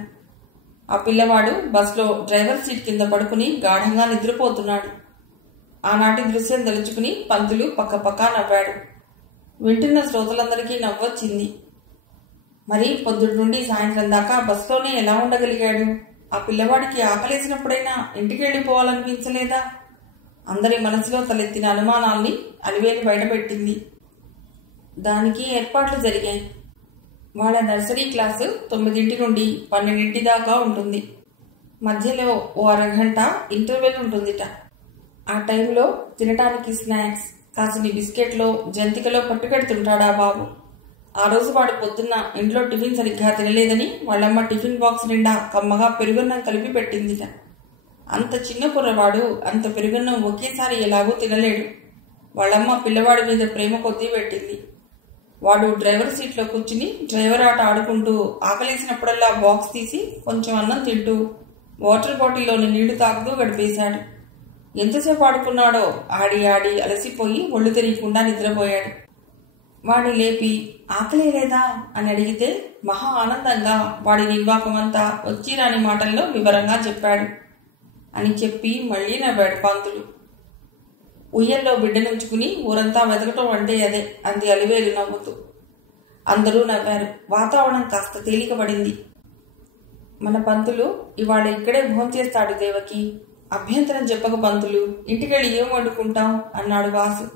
ఆ పిల్లవాడు బస్లో డ్రైవర్ సీట్ కింద పడుకుని గాఢంగా నిద్రపోతున్నాడు. ఆనాటి దృశ్యం తలుచుకుని పంతులు పక్కపక్క నవ్వాడు. వింటున్న శ్రోతలందరికీ నవ్వొచ్చింది. మరి పొద్దుటి నుండి సాయంత్రం దాకా బస్లోనే ఎలా ఉండగలిగాడు? ఆ పిల్లవాడికి ఆకలేసినప్పుడైనా ఇంటికి వెళ్ళిపోవాలనిపించలేదా? అందరి మనసులో తలెత్తిన అనుమానాల్ని అలివేలు బయటపెట్టింది. దానికి ఏర్పాట్లు జరిగాయి. వాళ్ళ నర్సరీ క్లాసు 9 నుండి 12 దాకా ఉంటుంది. మధ్యలో ఓ అరగంట ఇంటర్వెల్ ఉంటుందిట. ఆ టైంలో తినటానికి స్నాక్స్, కాసిని బిస్కెట్లో, జంతికలో పట్టుకెడుతుంటాడా బాబు. ఆ రోజు వాడు పొద్దున్న ఇంట్లో టిఫిన్ సరిగ్గా తినలేదని వాళ్ళమ్మ టిఫిన్ బాక్స్ నిండా కమ్మగా పెరుగున్నం కలిపి పెట్టిందిట. అంత చిన్న కుర్రవాడు అంత పెరుగున్నం ఒకేసారి ఎలాగూ తినలేడు. వాళ్ళమ్మ పిల్లవాడి మీద ప్రేమ కొద్దీ పెట్టింది. వాడు డ్రైవర్ సీట్లో కూర్చుని డ్రైవర్ ఆట ఆడుకుంటూ ఆకలేసినప్పుడల్లా బాక్స్ తీసి కొంచెం అన్నం తింటూ వాటర్ బాటిల్లోని నీళ్లు తాగుతూ గడిపేశాడు. ఎంతసేపు ఆడుకున్నాడో ఆడి ఆడి అలసిపోయి ఒళ్ళు తెలియకుండా నిద్రపోయాడు. వాడిని లేపి ఆకలే లేదా అని అడిగితే మహా ఆనందంగా వాడి నిర్వాకమంతా వచ్చి రాని మాటల్లో వివరంగా చెప్పాడు అని చెప్పి మళ్లీ నవ్వాడు పంతులు. ఉయ్యల్లో బిడ్డనుంచుకుని ఊరంతా వెతకటం అంటే అదే అంది అలివేలు నవ్వుతూ. అందరూ నవ్వారు. వాతావరణం కాస్త తేలికపడింది. మన పంతులు ఇవాళ ఇక్కడే భోంచేస్తాడు దేవకి. అభ్యంతరం చెప్పక పంతులు, ఇంటికెళ్ళి ఏం వండుకుంటాం అన్నాడు వాసు.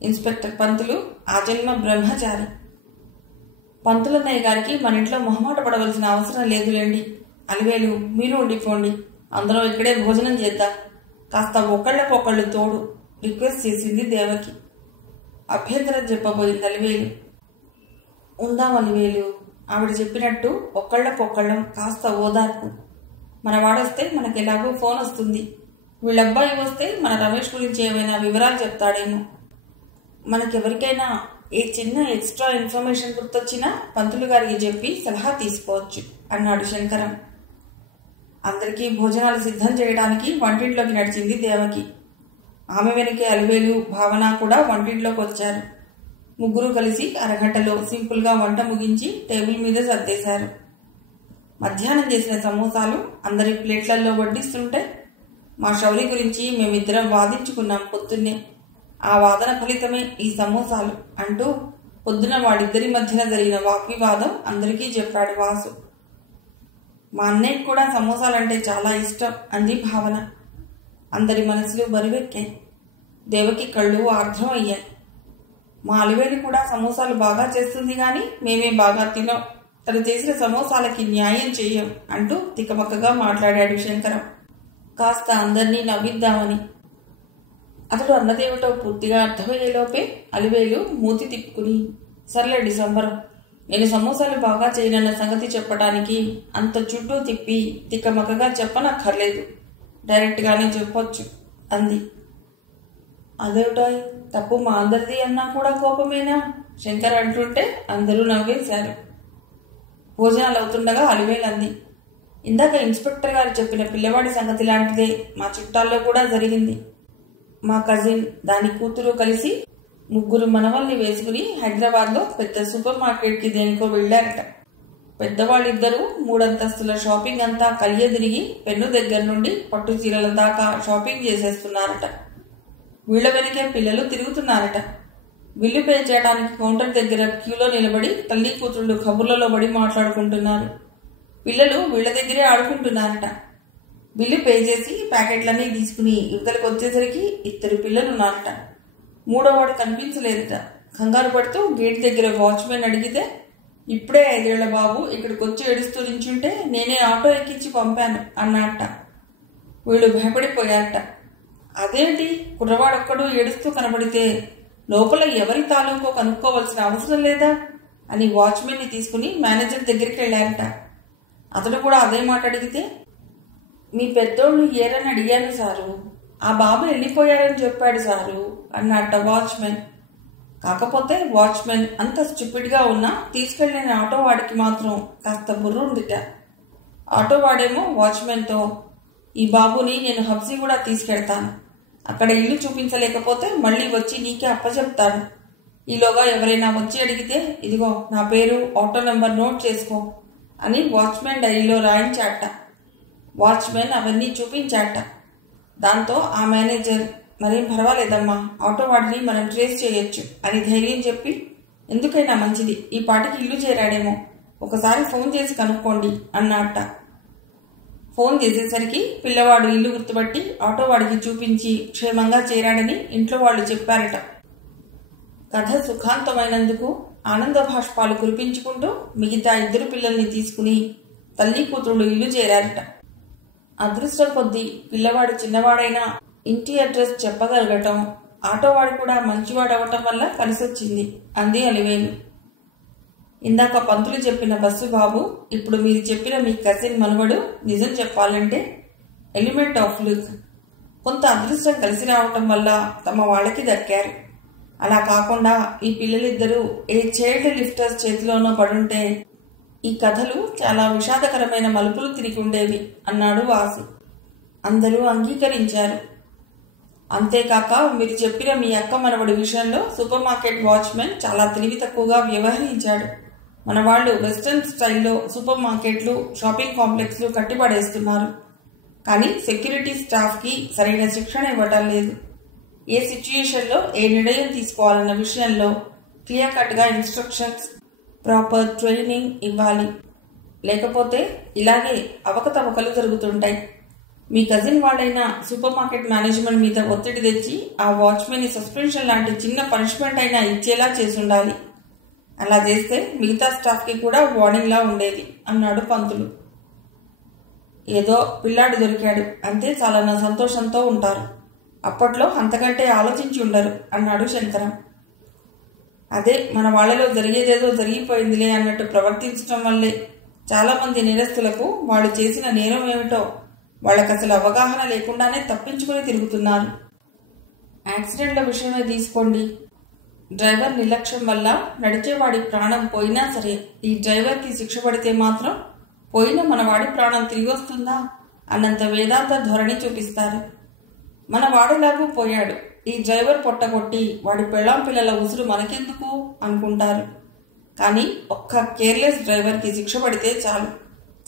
ఇన్స్పెక్టర్ పంతులు ఆ జన్మ బ్రహ్మచారి. పంతులన్నయ్య గారికి మన ఇంట్లో మొహమాట పడవలసిన అవసరం లేదులేండి. అలివేలు, మీరు ఉండిపోండి, అందరం ఇక్కడే భోజనం చేద్దాం. కాస్త ఒకళ్ళకొకళ్ళు తోడు రిక్వెస్ట్ చేసింది దేవకి. అభ్యంతరం చెప్పబోయింది అలివేలు. ఉందాం అలివేలు, ఆవిడ చెప్పినట్టు ఒకళ్ళకొకళ్ళం కాస్త ఓదార్పు. మన వాడొస్తే మనకెలాగో ఫోన్ వస్తుంది. వీళ్ళబ్బాయి వస్తే మన రమేష్ గురించి ఏమైనా వివరాలు చెప్తాడేమో. మనకెవరికైనా ఏ చిన్న ఎక్స్ట్రా ఇన్ఫర్మేషన్ గుర్తొచ్చినా పంతులు గారికి చెప్పి సలహా తీసుకోవచ్చు అన్నాడు శంకరం. అందరికీ భోజనాలు సిద్ధం చేయడానికి వంటింట్లోకి నడిచింది దేవకి. ఆమె వెనకే అలివేలు, భావన కూడా వంటింట్లోకి వచ్చారు. ముగ్గురు కలిసి అరగంటలో సింపుల్గా వంట ముగించి టేబుల్ మీద సర్దేశారు. మధ్యాహ్నం చేసిన సమోసాలు అందరి ప్లేట్లలో వడ్డిస్తుంటే మా శౌరి గురించి మేమిద్దరం వాదించుకున్నాం పొద్దున్నే. ఆ వాదన ఫలితమే ఈ సమోసాలు అంటూ పొద్దున వాడిద్దరి మధ్యన జరిగిన వాగ్వివాదం అందరికీ చెప్పాడు వాసు. మా అన్నయ్యకి కూడా సమోసాలంటే చాలా ఇష్టం అంది భావన. అందరి మనసులు బరువెక్కాయి. దేవకి కళ్ళు ఆర్ద్రం అయ్యాయి. మా అలివేలి కూడా సమోసాలు బాగా చేస్తుంది గాని మేమే బాగా తినాం. తను చేసిన సమోసాలకి న్యాయం చెయ్యం అంటూ తికమకగా మాట్లాడాడు శంకరం, కాస్త అందరినీ నవ్విద్దామని. అతడు అన్నదేమిటో పూర్తిగా అర్థమయ్యేలోపే అలివేలు మూతి తిప్పుకుని, సర్లేండి సంబరం, నేను సమోసాలు బాగా చేయనన్న సంగతి చెప్పడానికి అంత చుట్టూ తిప్పి తికమకగా చెప్పనక్కర్లేదు, డైరెక్ట్గానే చెప్పొచ్చు అంది. అదేమిటాయ్, తప్పు మా అందరిది అన్నా కూడా కోపమేనా? శంకర్ అంటుంటే అందరూ నవ్వేశారు. భోజనాలు అవుతుండగా అలివేలు అంది, ఇందాక ఇన్స్పెక్టర్ గారు చెప్పిన పిల్లవాడి సంగతి లాంటిదే మా చుట్టాల్లో కూడా జరిగింది. మా కజిన్, దాని కూతురు కలిసి ముగ్గురు మనవల్ని వేసుకుని హైదరాబాద్లో పెద్ద సూపర్ మార్కెట్కి దేనికో వెళ్లారట. పెద్దవాళ్ళిద్దరూ 3 అంతస్తుల షాపింగ్ అంతా కలియదిరిగి పెన్ను దగ్గర నుండి పట్టు చీరల దాకా షాపింగ్ చేసేస్తున్నారట. వీళ్ల వెనకే పిల్లలు తిరుగుతున్నారట. బిల్లు పే చేయడానికి కౌంటర్ దగ్గర క్యూలో నిలబడి తల్లి కూతుళ్ళు కబుర్లలో పడి మాట్లాడుకుంటున్నారు. పిల్లలు వీళ్ల దగ్గరే ఆడుకుంటున్నారట. బిల్లు పే చేసి ప్యాకెట్లన్నీ తీసుకుని ఇవతలకు వచ్చేసరికి 2 పిల్లలున్నారట. 3వ వాడు కనిపించలేదట. కంగారు పడుతూ గేట్ దగ్గర వాచ్మెన్ అడిగితే, ఇప్పుడే 5 ఏళ్ల బాబు ఇక్కడికి వచ్చి ఏడుస్తూ నించుంటే నేనే ఆటో ఎక్కించి పంపాను అన్నట్ట. వీళ్ళు భయపడిపోయారట. అదేంటి, కుర్రవాడొక్కడు ఏడుస్తూ కనబడితే లోపల ఎవరి తాలూకో కనుక్కోవలసిన అవసరం లేదా అని వాచ్మెన్ని తీసుకుని మేనేజర్ దగ్గరికి వెళ్లారట. అతడు కూడా అదే మాట అడిగితే, మీ పెద్దోళ్ళు ఏరని అడిగాను సారు, ఆ బాబు వెళ్ళిపోయారని చెప్పాడు సారు అన్నట్ట వాచ్మెన్. కాకపోతే వాచ్మెన్ అంత స్టూపిడ్గా ఉన్నా తీసుకెళ్లిన ఆటో వాడికి మాత్రం కాస్త బుర్ర ఉందిట. ఆటో వాడేమో వాచ్మెన్తో, ఈ బాబుని నేను హబ్సీ కూడా తీసుకెళ్తాను, అక్కడ ఇల్లు చూపించలేకపోతే మళ్ళీ వచ్చి నీకే అప్పచెప్తాను. ఈలోగా ఎవరైనా వచ్చి అడిగితే ఇదిగో నా పేరు, ఆటో నెంబర్ నోట్ చేసుకో అని వాచ్మెన్ డైరీలో రాయించాట. వాచ్మెన్ అవన్నీ చూపించాట. దాంతో ఆ మేనేజర్, మరేం పర్వాలేదమ్మా, ఆటో వాడిని మనం ట్రేస్ చేయొచ్చు అని ధైర్యం చెప్పి, ఎందుకైనా మంచిది, ఈ పాటికి ఇల్లు చేరాడేమో, ఒకసారి ఫోన్ చేసి కనుక్కోండి అన్నట్ట. ఫోన్ చేసేసరికి పిల్లవాడు ఇల్లు గుర్తుపట్టి ఆటో వాడికి చూపించి క్షేమంగా చేరాడని ఇంట్లో వాళ్ళు చెప్పారట. కథ సుఖాంతమైనందుకు ఆనంద భాష్పాలు కురిపించుకుంటూ మిగతా 2 పిల్లల్ని తీసుకుని తల్లి కూతుళ్ళు ఇల్లు చేరారట. అదృష్టం కొద్దీ పిల్లవాడు చిన్నవాడైనా ఇంటి అడ్రస్ చెప్పగలగటం, ఆటోవాడు కూడా మంచివాడవటం వల్ల కలిసొచ్చింది అంది అలివేలు. ఇందాక పంతులు చెప్పిన బస్సు బాబు, ఇప్పుడు మీరు చెప్పిన మీ కజిన్ మనవడు నిజం చెప్పాలంటే ఎలిమెంట్ ఆఫ్ లక్, కొంత అదృష్టం కలిసి రావటం వల్ల తమ వాళ్ళకి దక్కారు. అలా కాకుండా ఈ పిల్లలిద్దరూ ఏ చైల్డ్ లిఫ్టర్స్ చేతిలోనో పడుంటే ఈ కథలు చాలా విషాదకరమైన మలుపులు తిరిగి ఉండేవి అన్నాడు వాసు. అందరూ అంగీకరించారు. అంతేకాక మీరు చెప్పిన మీ అక్క మనవడి విషయంలో సూపర్ మార్కెట్ వాచ్మెన్ చాలా తెలివి తక్కువగా వ్యవహరించాడు. మన వాళ్ళు వెస్టర్న్ స్టైల్లో సూపర్ మార్కెట్లు, షాపింగ్ కాంప్లెక్స్లు కట్టిపడేస్తున్నారు. కానీ సెక్యూరిటీ స్టాఫ్కి సరైన శిక్షణ ఇవ్వటం లేదు. ఏ సిచ్యుయేషన్లో ఏ నిర్ణయం తీసుకోవాలన్న విషయంలో క్లియర్ కట్గా ఇన్స్ట్రక్షన్స్, ప్రాపర్ ట్రైనింగ్ ఇవ్వాలి. లేకపోతే ఇలాగే అవకతవకలు జరుగుతుంటాయి. మీ కజిన్ వాళ్ళైనా సూపర్ మార్కెట్ మేనేజ్మెంట్ మీద ఒత్తిడి తెచ్చి ఆ వాచ్మెన్ సస్పెన్షన్ లాంటి చిన్న పనిష్మెంట్ అయినా ఇచ్చేలా చేసుండాలి. అలా చేస్తే మిగతా స్టాఫ్కి కూడా వార్నింగ్లా ఉండేది అన్నాడు పంతులు. ఏదో పిల్లాడు దొరికాడు అంతే చాలన్న సంతోషంతో ఉంటారు. అప్పట్లో అంతకంటే ఆలోచించి ఉండరు అన్నాడు శంకరం. అదే మన వాళ్లలో జరిగేదేదో జరిగిపోయిందిలే అన్నట్టు ప్రవర్తించడం వల్లే చాలా మంది నేరస్తులకు వాళ్ళు చేసిన నేరం ఏమిటో వాళ్ళకి అసలు అవగాహన లేకుండానే తప్పించుకుని తిరుగుతున్నారు. యాక్సిడెంట్ల విషయమే తీసుకోండి. డ్రైవర్ నిర్లక్ష్యం వల్ల నడిచేవాడి ప్రాణం పోయినా సరే ఈ డ్రైవర్కి శిక్ష పడితే మాత్రం పోయిన మనవాడి ప్రాణం తిరిగి వస్తుందా అన్నంత వేదాంత ధోరణి చూపిస్తారు. మన వాడిలాగూ పోయాడు, ఈ డ్రైవర్ పొట్టగొట్టి వాడి పెళ్ళాం పిల్లల ఉసురు మనకెందుకు అనుకుంటారు. కానీ ఒక్క కేర్లెస్ డ్రైవర్కి శిక్ష పడితే చాలు,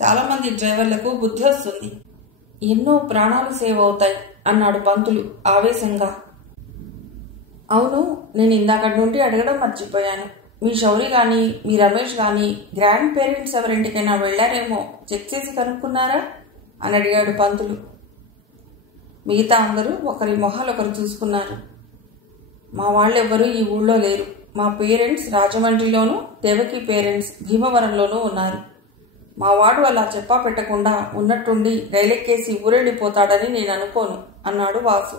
చాలామంది డ్రైవర్లకు బుద్ధి వస్తుంది. ఎన్నో ప్రాణాలు సేవ్ అవుతాయి అన్నాడు పంతులు ఆవేశంగా. అవును, నేను ఇందాకటి నుండి అడగడం మర్చిపోయాను. మీ శౌరి కానీ మీ రమేష్ కానీ గ్రాండ్ పేరెంట్స్ ఎవరింటికైనా వెళ్లారేమో చెక్ చేసి కనుక్కున్నారా అని అడిగాడు పంతులు. మిగతా అందరూ ఒకరి మొహాలు ఒకరు చూసుకున్నారు. మా వాళ్ళెవ్వరూ ఈ ఊళ్ళో లేరు. మా పేరెంట్స్ రాజమండ్రిలోనూ, దేవకి పేరెంట్స్ భీమవరంలోనూ ఉన్నారు. మా వాడు అలా చెప్పా పెట్టకుండా ఉన్నట్టుండి రైలెక్కేసి ఊరెళ్ళిపోతాడని నేను అనుకోను అన్నాడు వాసు.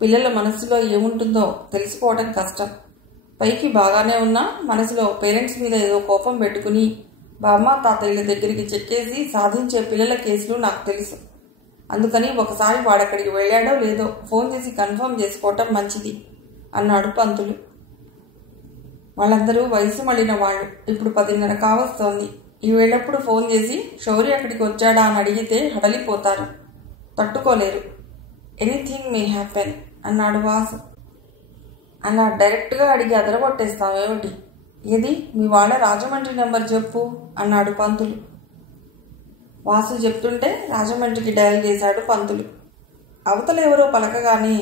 పిల్లల మనసులో ఏముంటుందో తెలుసుకోవడం కష్టం. పైకి బాగానే ఉన్నా మనసులో పేరెంట్స్ మీద ఏదో కోపం పెట్టుకుని బామ్మ తాతయ్యల దగ్గరికి చెక్కేసి సాధించే పిల్లల కేసులు నాకు తెలుసు. అందుకని ఒకసారి వాడక్కడికి వెళ్ళాడో లేదో ఫోన్ చేసి కన్ఫర్మ్ చేసుకోవటం మంచిది అన్నాడు పంతులు. వాళ్ళందరూ వయసు మళ్ళిన వాళ్ళు. ఇప్పుడు 10:30 కావస్తోంది. ఈ వేళప్పుడు ఫోన్ చేసి శౌరి అక్కడికి వచ్చాడా అని అడిగితే హడలిపోతారు, తట్టుకోలేరు. ఎనీథింగ్ మే హ్యాపెన్ అన్నాడు వాసు. అలా డైరెక్ట్గా అడిగి అదరగొట్టేస్తావేమిటి? ఏది మీ వాళ్ళ రాజమండ్రి నెంబర్ చెప్పు అన్నాడు పంతులు. వాసు చెప్తుంటే రాజమండ్రికి డయల్ చేశాడు పంతులు. అవతల ఎవరో పలకగానే,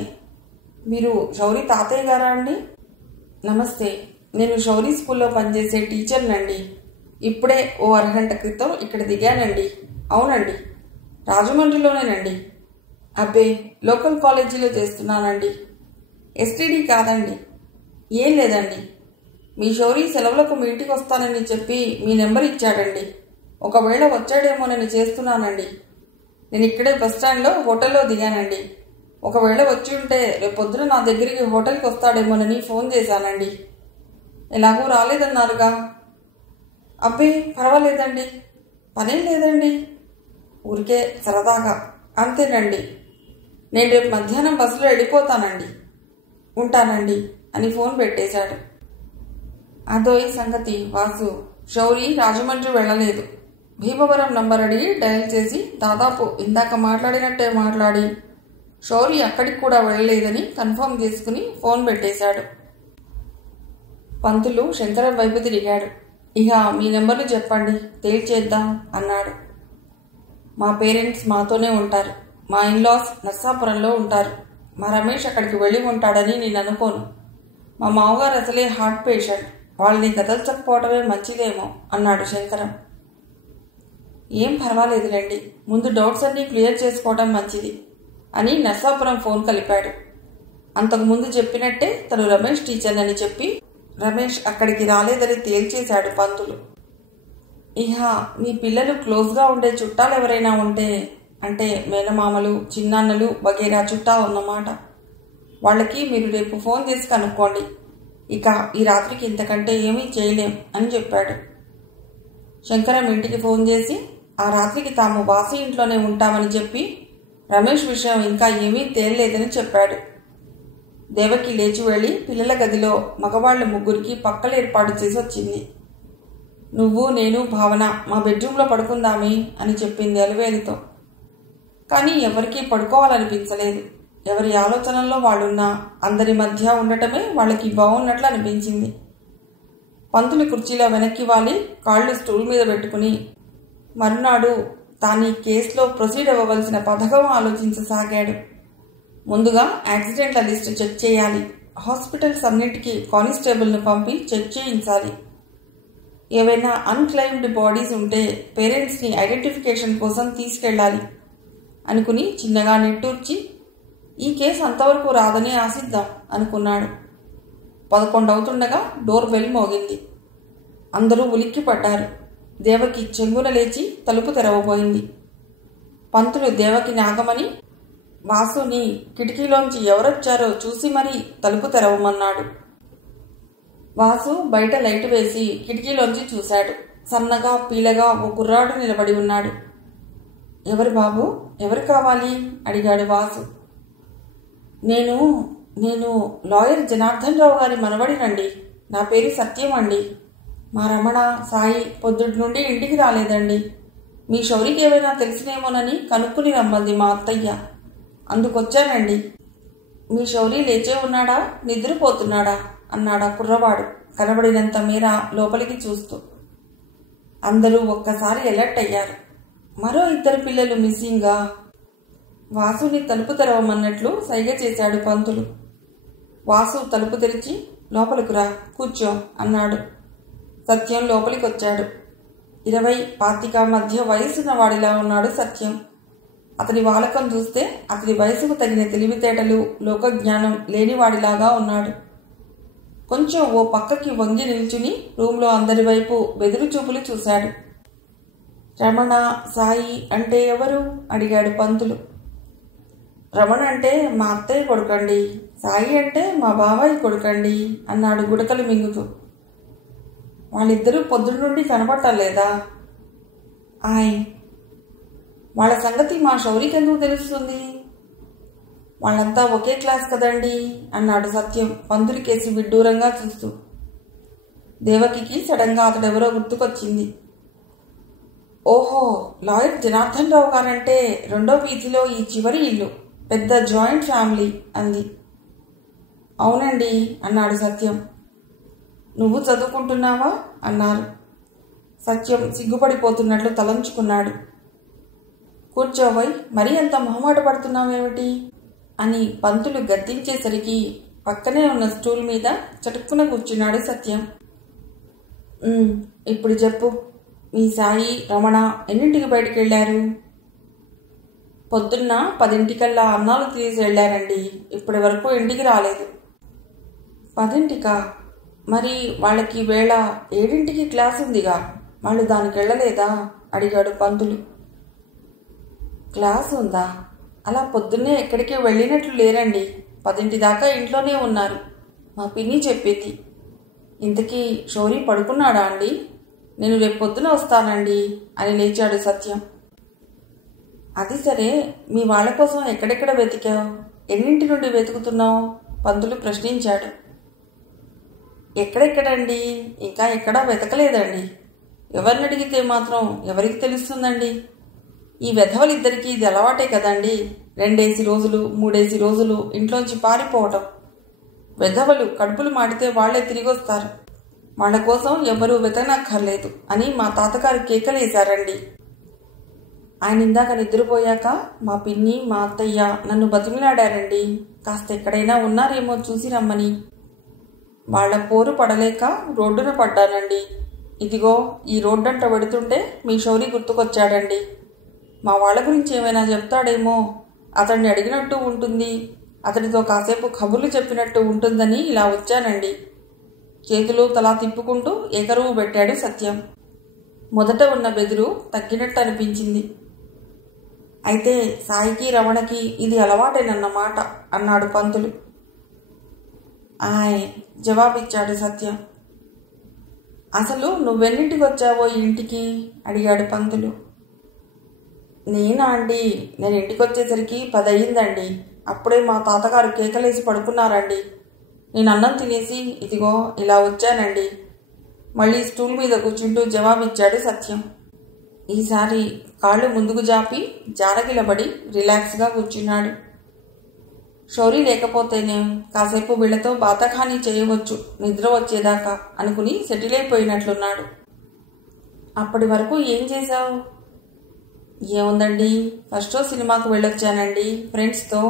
మీరు శౌరి తాతయ్య గారా అండి? నమస్తే, నేను శౌరి స్కూల్లో పనిచేసే టీచర్నండి. ఇప్పుడే ఓ అరగంట క్రితం ఇక్కడ దిగానండి. అవునండి, రాజమండ్రిలోనేనండి. అబ్బే, లోకల్ కాలేజీలో చేస్తున్నానండి. ఎస్టీడీ కాదండి. ఏం లేదండి, మీ శౌరి సెలవులకు మీ ఇంటికి వస్తానని చెప్పి మీ నెంబర్ ఇచ్చాడండి. ఒకవేళ వచ్చాడేమోనని చేస్తున్నానండి. నేను ఇక్కడే బస్టాండ్లో హోటల్లో దిగానండి. ఒకవేళ వచ్చి ఉంటే రేపొద్దున నా దగ్గరికి హోటల్కి వస్తాడేమోనని ఫోన్ చేశానండి. ఎలాగూ రాలేదన్నారుగా. అబ్బే పర్వాలేదండి, పనేం లేదండి, ఊరికే సరదాగా అంతేనండి. నేను రేపు మధ్యాహ్నం బస్సులో వెళ్ళిపోతానండి. ఉంటానండి అని ఫోన్ పెట్టేశాడు. అదో ఈ సంగతి వాసు. శౌరి రాజమండ్రి వెళ్ళలేదు. భీమవరం నంబర్ అడిగి డయల్ చేసి దాదాపు ఇందాక మాట్లాడినట్టే మాట్లాడి శౌరి అక్కడికి కూడా వెళ్ళలేదని కన్ఫర్మ్ చేసుకుని ఫోన్ పెట్టేశాడు. పంతులు శంకరం వైపు తిరిగాడు. ఇక మీ నెంబర్లు చెప్పండి, తేల్చేద్దాం అన్నాడు. మా పేరెంట్స్ మాతోనే ఉంటారు. మా ఇన్లాస్ నర్సాపురంలో ఉంటారు. మా రమేష్ అక్కడికి వెళ్ళి ఉంటాడని నేను అనుకోను. మా మామగారు అసలే హార్ట్ పేషెంట్. వాళ్ళని కదల్చకపోవడమే మంచిదేమో అన్నాడు శంకరం. ఏం పర్వాలేదులేండి, ముందు డౌట్స్ అన్నీ క్లియర్ చేసుకోవడం మంచిది అని నర్సాపురం ఫోన్ కలిపాడు. అంతకుముందు చెప్పినట్టే తను రమేష్ టీచర్నని చెప్పి రమేష్ అక్కడికి రాలేదని తేల్చేశాడు పంతులు. ఇహ మీ పిల్లలు క్లోజ్గా ఉండే చుట్టాలు ఎవరైనా ఉంటే, అంటే మేనమామలు, చిన్నాన్నలు వగేరా చుట్టాలు అన్నమాట, వాళ్ళకి మీరు రేపు ఫోన్ చేసి కనుక్కోండి. ఇక ఈ రాత్రికి ఇంతకంటే ఏమీ చేయలేం అని చెప్పాడు. శంకరం ఇంటికి ఫోన్ చేసి ఆ రాత్రికి తాము వాసి ఇంట్లోనే ఉంటామని చెప్పి రమేష్ విషయం ఇంకా ఏమీ తేలలేదని చెప్పాడు. దేవకి లేచి వెళ్ళి పిల్లల గదిలో మగవాళ్లు ముగ్గురికి పక్కలు ఏర్పాటు చేసి వచ్చింది. నువ్వు, నేను, భావన మా బెడ్రూమ్లో పడుకుందామే అని చెప్పింది అలివేలితో. కానీ ఎవరికీ పడుకోవాలనిపించలేదు. ఎవరి ఆలోచనల్లో వాళ్ళున్నా అందరి మధ్య ఉండటమే వాళ్ళకి బాగున్నట్లు అనిపించింది. పంతులు కుర్చీలో వెనక్కి వాలి కాళ్ళు స్టూల్ మీద పెట్టుకుని మరునాడు తాను ఈ కేసులో ప్రొసీడ్ అవ్వవలసిన పథకం ఆలోచించసాగాడు. ముందుగా యాక్సిడెంట్ల లిస్టు చెక్ చేయాలి. హాస్పిటల్స్ అన్నిటికీ కానిస్టేబుల్ను పంపి చెక్ చేయించాలి. ఏవైనా అన్క్లెయిమ్డ్ బాడీస్ ఉంటే పేరెంట్స్ని ఐడెంటిఫికేషన్ కోసం తీసుకెళ్లాలి అనుకుని చిన్నగా నిట్టూర్చి ఈ కేసు అంతవరకు రాదని ఆశిద్దాం అనుకున్నాడు. 11 అవుతుండగా డోర్ బెల్ మోగింది. అందరూ ఉలిక్కి పడ్డారు. దేవకి చెంగున లేచి తలుపు తెరవబోయింది. పంతులు దేవకి నాగమని వాసుని కిటికీలోంచి ఎవరొచ్చారో చూసి మరీ తలుపు తెరవమన్నాడు. వాసు బయట లైట్ వేసి కిటికీలోంచి చూశాడు. సన్నగా పీలగా ఓ కుర్రాడు నిలబడి ఉన్నాడు. ఎవరు బాబు, ఎవరు కావాలి అడిగాడు వాసు. నేను నేను లాయర్ జనార్దన్ రావు గారి మనవడినండి. నా పేరు సత్యం అండి. మా రమణ సాయి పొద్దుటి నుండి ఇంటికి రాలేదండి. మీ శౌరికి ఏమైనా తెలిసినేమోనని కనుక్కుని రమ్మంది మా అత్తయ్య. అందుకొచ్చానండి. మీ శౌరి లేచే ఉన్నాడా, నిద్రపోతున్నాడా అన్నాడా కుర్రవాడు కనబడినంత మేర లోపలికి చూస్తూ. అందరూ ఒక్కసారి ఎలర్ట్ అయ్యారు. మరో 2 పిల్లలు మిస్సింగా? వాసుని తలుపు తెరవమన్నట్లు సైగ చేశాడు పంతులు. వాసు తలుపు తెరిచి లోపలికి రా, కూర్చో అన్నాడు. సత్యం లోపలికొచ్చాడు. 20-25 మధ్య వయసున్న వాడిలా ఉన్నాడు సత్యం. అతని వాలకం చూస్తే అతని వయసుకు తగిన తెలివితేటలు, లోకజ్ఞానం లేనివాడిలాగా ఉన్నాడు. కొంచెం ఓ పక్కకి వంగి నిల్చుని రూంలో అందరి వైపు బెదురు చూపులు చూశాడు. రమణ సాయి అంటే ఎవరు అడిగాడు పంతులు. రమణ అంటే మా అత్తయ్య కొడుకండి, సాయి అంటే మా బాబాయి కొడుకండి అన్నాడు గుడకలు మింగుతూ. వాళ్ళిద్దరూ పొద్దున్న నుండి కనపట్టలేదా? వాళ్ళ సంగతి మా శౌరికి ఎందుకు తెలుస్తుంది? వాళ్ళంతా ఒకే క్లాస్ కదండి అన్నాడు సత్యం పంతులకేసి విడ్డూరంగా చూస్తూ. దేవకికి సడన్గా అతడెవరో గుర్తుకొచ్చింది. ఓహో, లాయర్ జనార్దన్ రావు గారంటే 2వ వీధిలో ఈ చివరి ఇల్లు, పెద్ద జాయింట్ ఫ్యామిలీ అంది. అవునండి అన్నాడు సత్యం. నువ్వు చదువుకుంటున్నావా అన్నారు. సత్యం సిగ్గుపడిపోతున్నట్లు తలంచుకున్నాడు. కూర్చోబోయ్, మరీ అంత మొహమాట పడుతున్నావేమిటి అని పంతులు గద్దించేసరికి పక్కనే ఉన్న స్టూల్ మీద చటుక్కున కూర్చున్నాడు సత్యం. ఇప్పుడు చెప్పు, మీ సాయి రమణ ఎన్నింటికి బయటికి వెళ్ళారు? పొద్దున్న 10 అన్నాలు తీసి వెళ్ళారండి. ఇప్పటి వరకు ఇంటికి రాలేదు. 10కా? మరి వాళ్ళకి వేళ 7ంటికి క్లాస్ ఉందిగా, వాళ్ళు దానికి వెళ్ళలేదా అడిగాడు పంతులు. క్లాస్ ఉందా? అలా పొద్దున్నే ఎక్కడికి వెళ్ళినట్లు లేరండి. 10 దాకా ఇంట్లోనే ఉన్నారు, మా పిన్ని చెప్పింది. ఇంతకీ శౌరి పడుకున్నాడా అండి? నేను రేపు పొద్దున వస్తానండి అని లేచాడు సత్యం. అది సరే, మీ వాళ్ళ కోసం ఎక్కడెక్కడ వెతికావు? ఎన్నింటి నుండి వెతుకుతున్నావు? పంతులు ప్రశ్నించాడు. ఎక్కడెక్కడండి, ఇంకా ఎక్కడా వెతకలేదండి. ఎవరిని అడిగితే మాత్రం ఎవరికి తెలుస్తుందండి? ఈ వెధవలిద్దరికీ ఇది అలవాటే కదండి. 2 రోజులు 3 రోజులు ఇంట్లోంచి పారిపోవటం. వెధవలు కడుపులు మాడితే వాళ్లే తిరిగి వస్తారు. వాళ్ల కోసం ఎవరూ వెతకనక్కర్లేదు అని మా తాతగారు కేకలేశారండి. ఆయన ఇందాక నిద్రపోయాక మా పిన్ని మా అత్తయ్య నన్ను బతిమిలాడారండి, కాస్త ఎక్కడైనా ఉన్నారేమో చూసి రమ్మని. వాళ్ల పోరు పడలేక రోడ్డున పడ్డానండి. ఇదిగో ఈ రోడ్డంట వెడుతుంటే మీ శౌరి గుర్తుకొచ్చాడండి. మా వాళ్ళ గురించి ఏమైనా చెప్తాడేమో, అతన్ని అడిగినట్టు ఉంటుంది, అతడితో కాసేపు కబుర్లు చెప్పినట్టు ఉంటుందని ఇలా వచ్చానండి. చేతులు తలా తిప్పుకుంటూ ఏకరువు పెట్టాడు సత్యం. మొదట ఉన్న బెదురు తగ్గినట్టు అనిపించింది. అయితే సాయికి రమణకి ఇది అలవాటేనన్నమాట అన్నాడు పంతులు. జవాబిచ్చాడు సత్యం. అసలు నువ్వెన్నింటికి వచ్చావో ఈ ఇంటికి అడిగాడు పంతులు. నేనా అండి, నేను ఇంటికి వచ్చేసరికి 10 అయిందండి. అప్పుడే మా తాతగారు కేకలేసి పడుకున్నారండి. నేను అన్నం తినేసి ఇదిగో ఇలా వచ్చానండి. మళ్ళీ స్టూల్ మీద కూర్చుంటూ జవాబిచ్చాడు సత్యం. ఈసారి కాళ్ళు ముందుకు జాపి జారగిలబడి రిలాక్స్గా కూర్చున్నాడు. శౌరి లేకపోతేనే కాసేపు వీళ్లతో బాతఖానీ చేయవచ్చు నిద్ర వచ్చేదాకా అనుకుని సెటిల్ అయిపోయినట్లున్నాడు. అప్పటి వరకు ఏం చేశావు? ఏముందండి, ఫస్ట్ సినిమాకు వెళ్ళొచ్చానండి ఫ్రెండ్స్తో.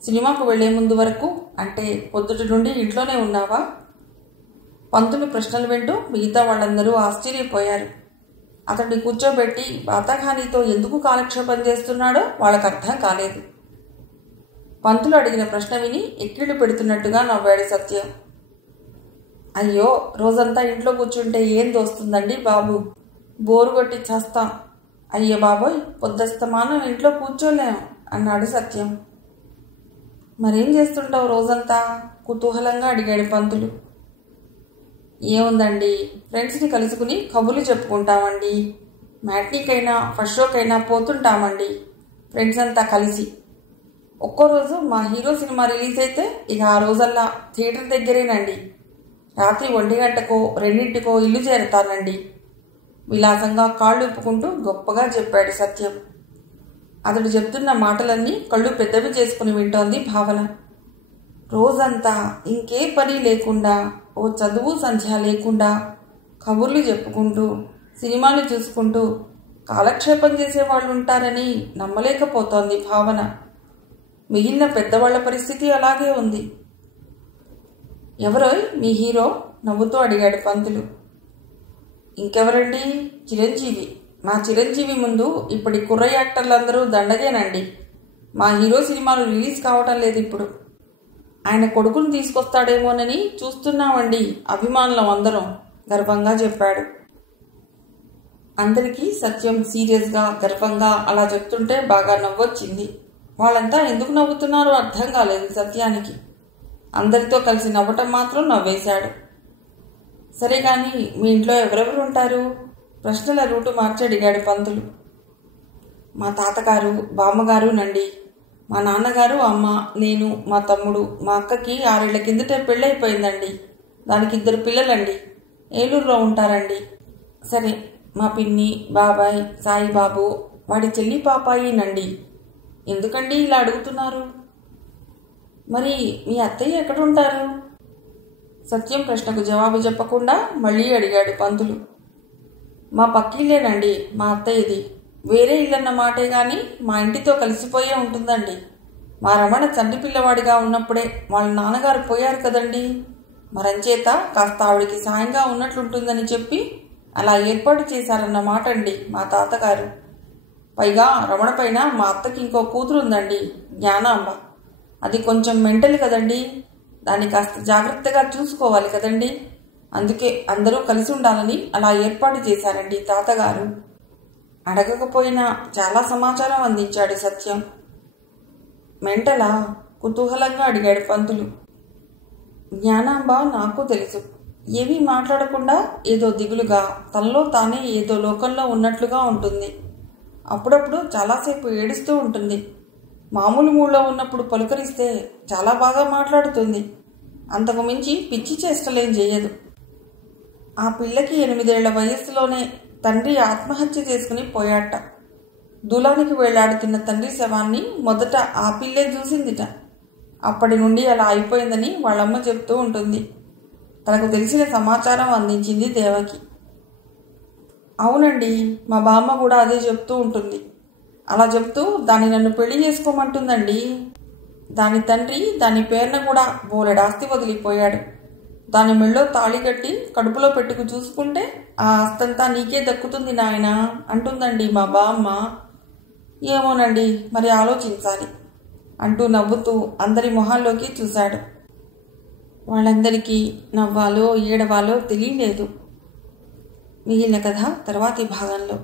సినిమాకు వెళ్లే ముందు వరకు అంటే పొద్దుటి నుండి ఇంట్లోనే ఉన్నావా? పంతులు ప్రశ్నలు వింటూ మిగతా వాళ్ళందరూ ఆశ్చర్యపోయారు. అతన్ని కూర్చోబెట్టి బాతఖానీతో ఎందుకు కాలక్షేపం చేస్తున్నాడో వాళ్ళకు అర్థం కాలేదు. పంతులు అడిగిన ప్రశ్న విని ఎక్కిళ్ళు పెడుతున్నట్టుగా నవ్వాడు సత్యం. అయ్యో, రోజంతా ఇంట్లో కూర్చుంటే ఏం దోస్తుందండి బాబు, బోరు కొట్టి చేస్తాం. అయ్యో బాబోయ్, పొద్దస్తమానం ఇంట్లో కూర్చోలేం అన్నాడు సత్యం. మరేం చేస్తుంటావు రోజంతా కుతూహలంగా అడిగాడు పంతులు. ఏముందండి, ఫ్రెండ్స్ని కలుసుకుని కబుర్లు చెప్పుకుంటామండి. మ్యాట్నీకైనా ఫస్ట్ షోకైనా పోతుంటామండి ఫ్రెండ్స్ అంతా కలిసి. ఒక్కో రోజు మా హీరో సినిమా రిలీజ్ అయితే ఇక ఆ రోజల్లా థియేటర్ దగ్గరేనండి. రాత్రి 1 గంటకో 2కో ఇల్లు చేరతానండి. విలాసంగా కాళ్ళు ఊపుకుంటూ గొప్పగా చెప్పాడు సత్యం. అతడు చెప్తున్న మాటలన్నీ కళ్ళు పెద్దవి చేసుకుని వింటోంది భావన. రోజంతా ఇంకే పని లేకుండా, ఓ చదువు సంధ్య లేకుండా కబుర్లు చెప్పుకుంటూ సినిమాలు చూసుకుంటూ కాలక్షేపం చేసేవాళ్ళు ఉంటారని నమ్మలేకపోతోంది భావన. మిగిలిన పెద్దవాళ్ల పరిస్థితి అలాగే ఉంది. ఎవరో మీ హీరో నవ్వుతూ అడిగాడు పంతులు. ఇంకెవరండి? చిరంజీవి. మా చిరంజీవి ముందు ఇప్పటి కుర్ర యాక్టర్లందరూ దండగేనండి. మా హీరో సినిమాలు రిలీజ్ కావటం లేదు ఇప్పుడు. ఆయన కొడుకును తీసుకొస్తాడేమోనని చూస్తున్నామండి అభిమానులం అందరం గర్వంగా చెప్పాడు. అందరికీ సత్యం సీరియస్గా గర్వంగా అలా చెప్తుంటే బాగా నవ్వొచ్చింది. వాళ్ళంతా ఎందుకు నవ్వుతున్నారో అర్థం కాలేదు సత్యానికి. అందరితో కలిసి నవ్వటం మాత్రం నవ్వేశాడు. సరే కానీ మీ ఇంట్లో ఎవరెవరు ఉంటారు? ప్రశ్నల రూటు మార్చి అడిగాడు పంతులు. మా తాతగారు బామ్మగారు నండి. మా నాన్నగారు, అమ్మ, నేను, మా తమ్ముడు. మా అక్కకి 6 ఏళ్ల కిందటే పెళ్ళైపోయిందండి. దానికి 2 పిల్లలండి. ఏలూరులో ఉంటారండి. సరే, మా పిన్ని, బాబాయ్, సాయిబాబు, వాడి చెల్లి పాపాయి నండి. ఎందుకండి ఇలా అడుగుతున్నారు? మరి మీ అత్తయ్య ఎక్కడుంటారు? సత్యం ప్రశ్నకు జవాబు చెప్పకుండా మళ్ళీ అడిగాడు పంతులు. మా పక్కిల్లేనండి మా అత్తయ్యది. వేరే ఇల్లన్న మాటే గాని మా ఇంటితో కలిసిపోయే ఉంటుందండి. మా రమణ తండ్రి పిల్లవాడిగా ఉన్నప్పుడే వాళ్ళ నాన్నగారు పోయారు కదండి. మరంచేత కాస్త ఆవిడికి సాయంగా ఉన్నట్లుంటుందని చెప్పి అలా ఏర్పాటు చేశారన్నమాట అండి మా తాతగారు. పైగా రమణ పైన మా అత్తకి ఇంకో కూతురు ఉందండి, జ్ఞానాంబ. అది కొంచెం మెంటల్ కదండి. దాన్ని కాస్త జాగ్రత్తగా చూసుకోవాలి కదండి. అందుకే అందరూ కలిసి ఉండాలని అలా ఏర్పాటు చేశారండి తాతగారు. అడగకపోయినా చాలా సమాచారం అందించాడు సత్యం. మెంటలా? కుతూహలంగా అడిగాడు పంతులు. జ్ఞానాంబ నాకు తెలుసు. ఏమీ మాట్లాడకుండా ఏదో దిగులుగా తనలో తానే ఏదో లోకంలో ఉన్నట్లుగా ఉంటుంది. అప్పుడప్పుడు చాలాసేపు ఏడుస్తూ ఉంటుంది. మామూలు మూడ్లో ఉన్నప్పుడు పలుకరిస్తే చాలా బాగా మాట్లాడుతుంది. అంతకు మించి పిచ్చి చేష్టలేం చేయదు. ఆ పిల్లకి 8 ఏళ్ల వయస్సులోనే తండ్రి ఆత్మహత్య చేసుకుని పోయాట. దూలానికి వేళ్లాడుతున్న తండ్రి శవాన్ని మొదట ఆ పిల్లే చూసిందిట. అప్పటి నుండి అలా అయిపోయిందని వాళ్ళమ్మ చెప్తూ ఉంటుంది. తనకు తెలిసిన సమాచారం అందించింది దేవకి. అవునండి, మా బామ్మ కూడా అదే చెప్తూ ఉంటుంది. అలా చెప్తూ దాన్ని నన్ను పెళ్లి చేసుకోమంటుందండి. దాని తండ్రి దాని పేరున కూడా బోలెడాస్తి వదిలిపోయాడు. దాని మెళ్ళో తాళి కట్టి కడుపులో పెట్టుకు చూసుకుంటే ఆ ఆస్తంతా నీకే దక్కుతుంది నాయనా అంటుందండి మా బామ్మ. ఏమోనండి, మరి ఆలోచించాలి అంటూ నవ్వుతూ అందరి మొహాల్లోకి చూశాడు. వాళ్ళందరికీ నవ్వాలో ఏడవాలో తెలియలేదు. మిగిలిన కథ తర్వాతి భాగంలో.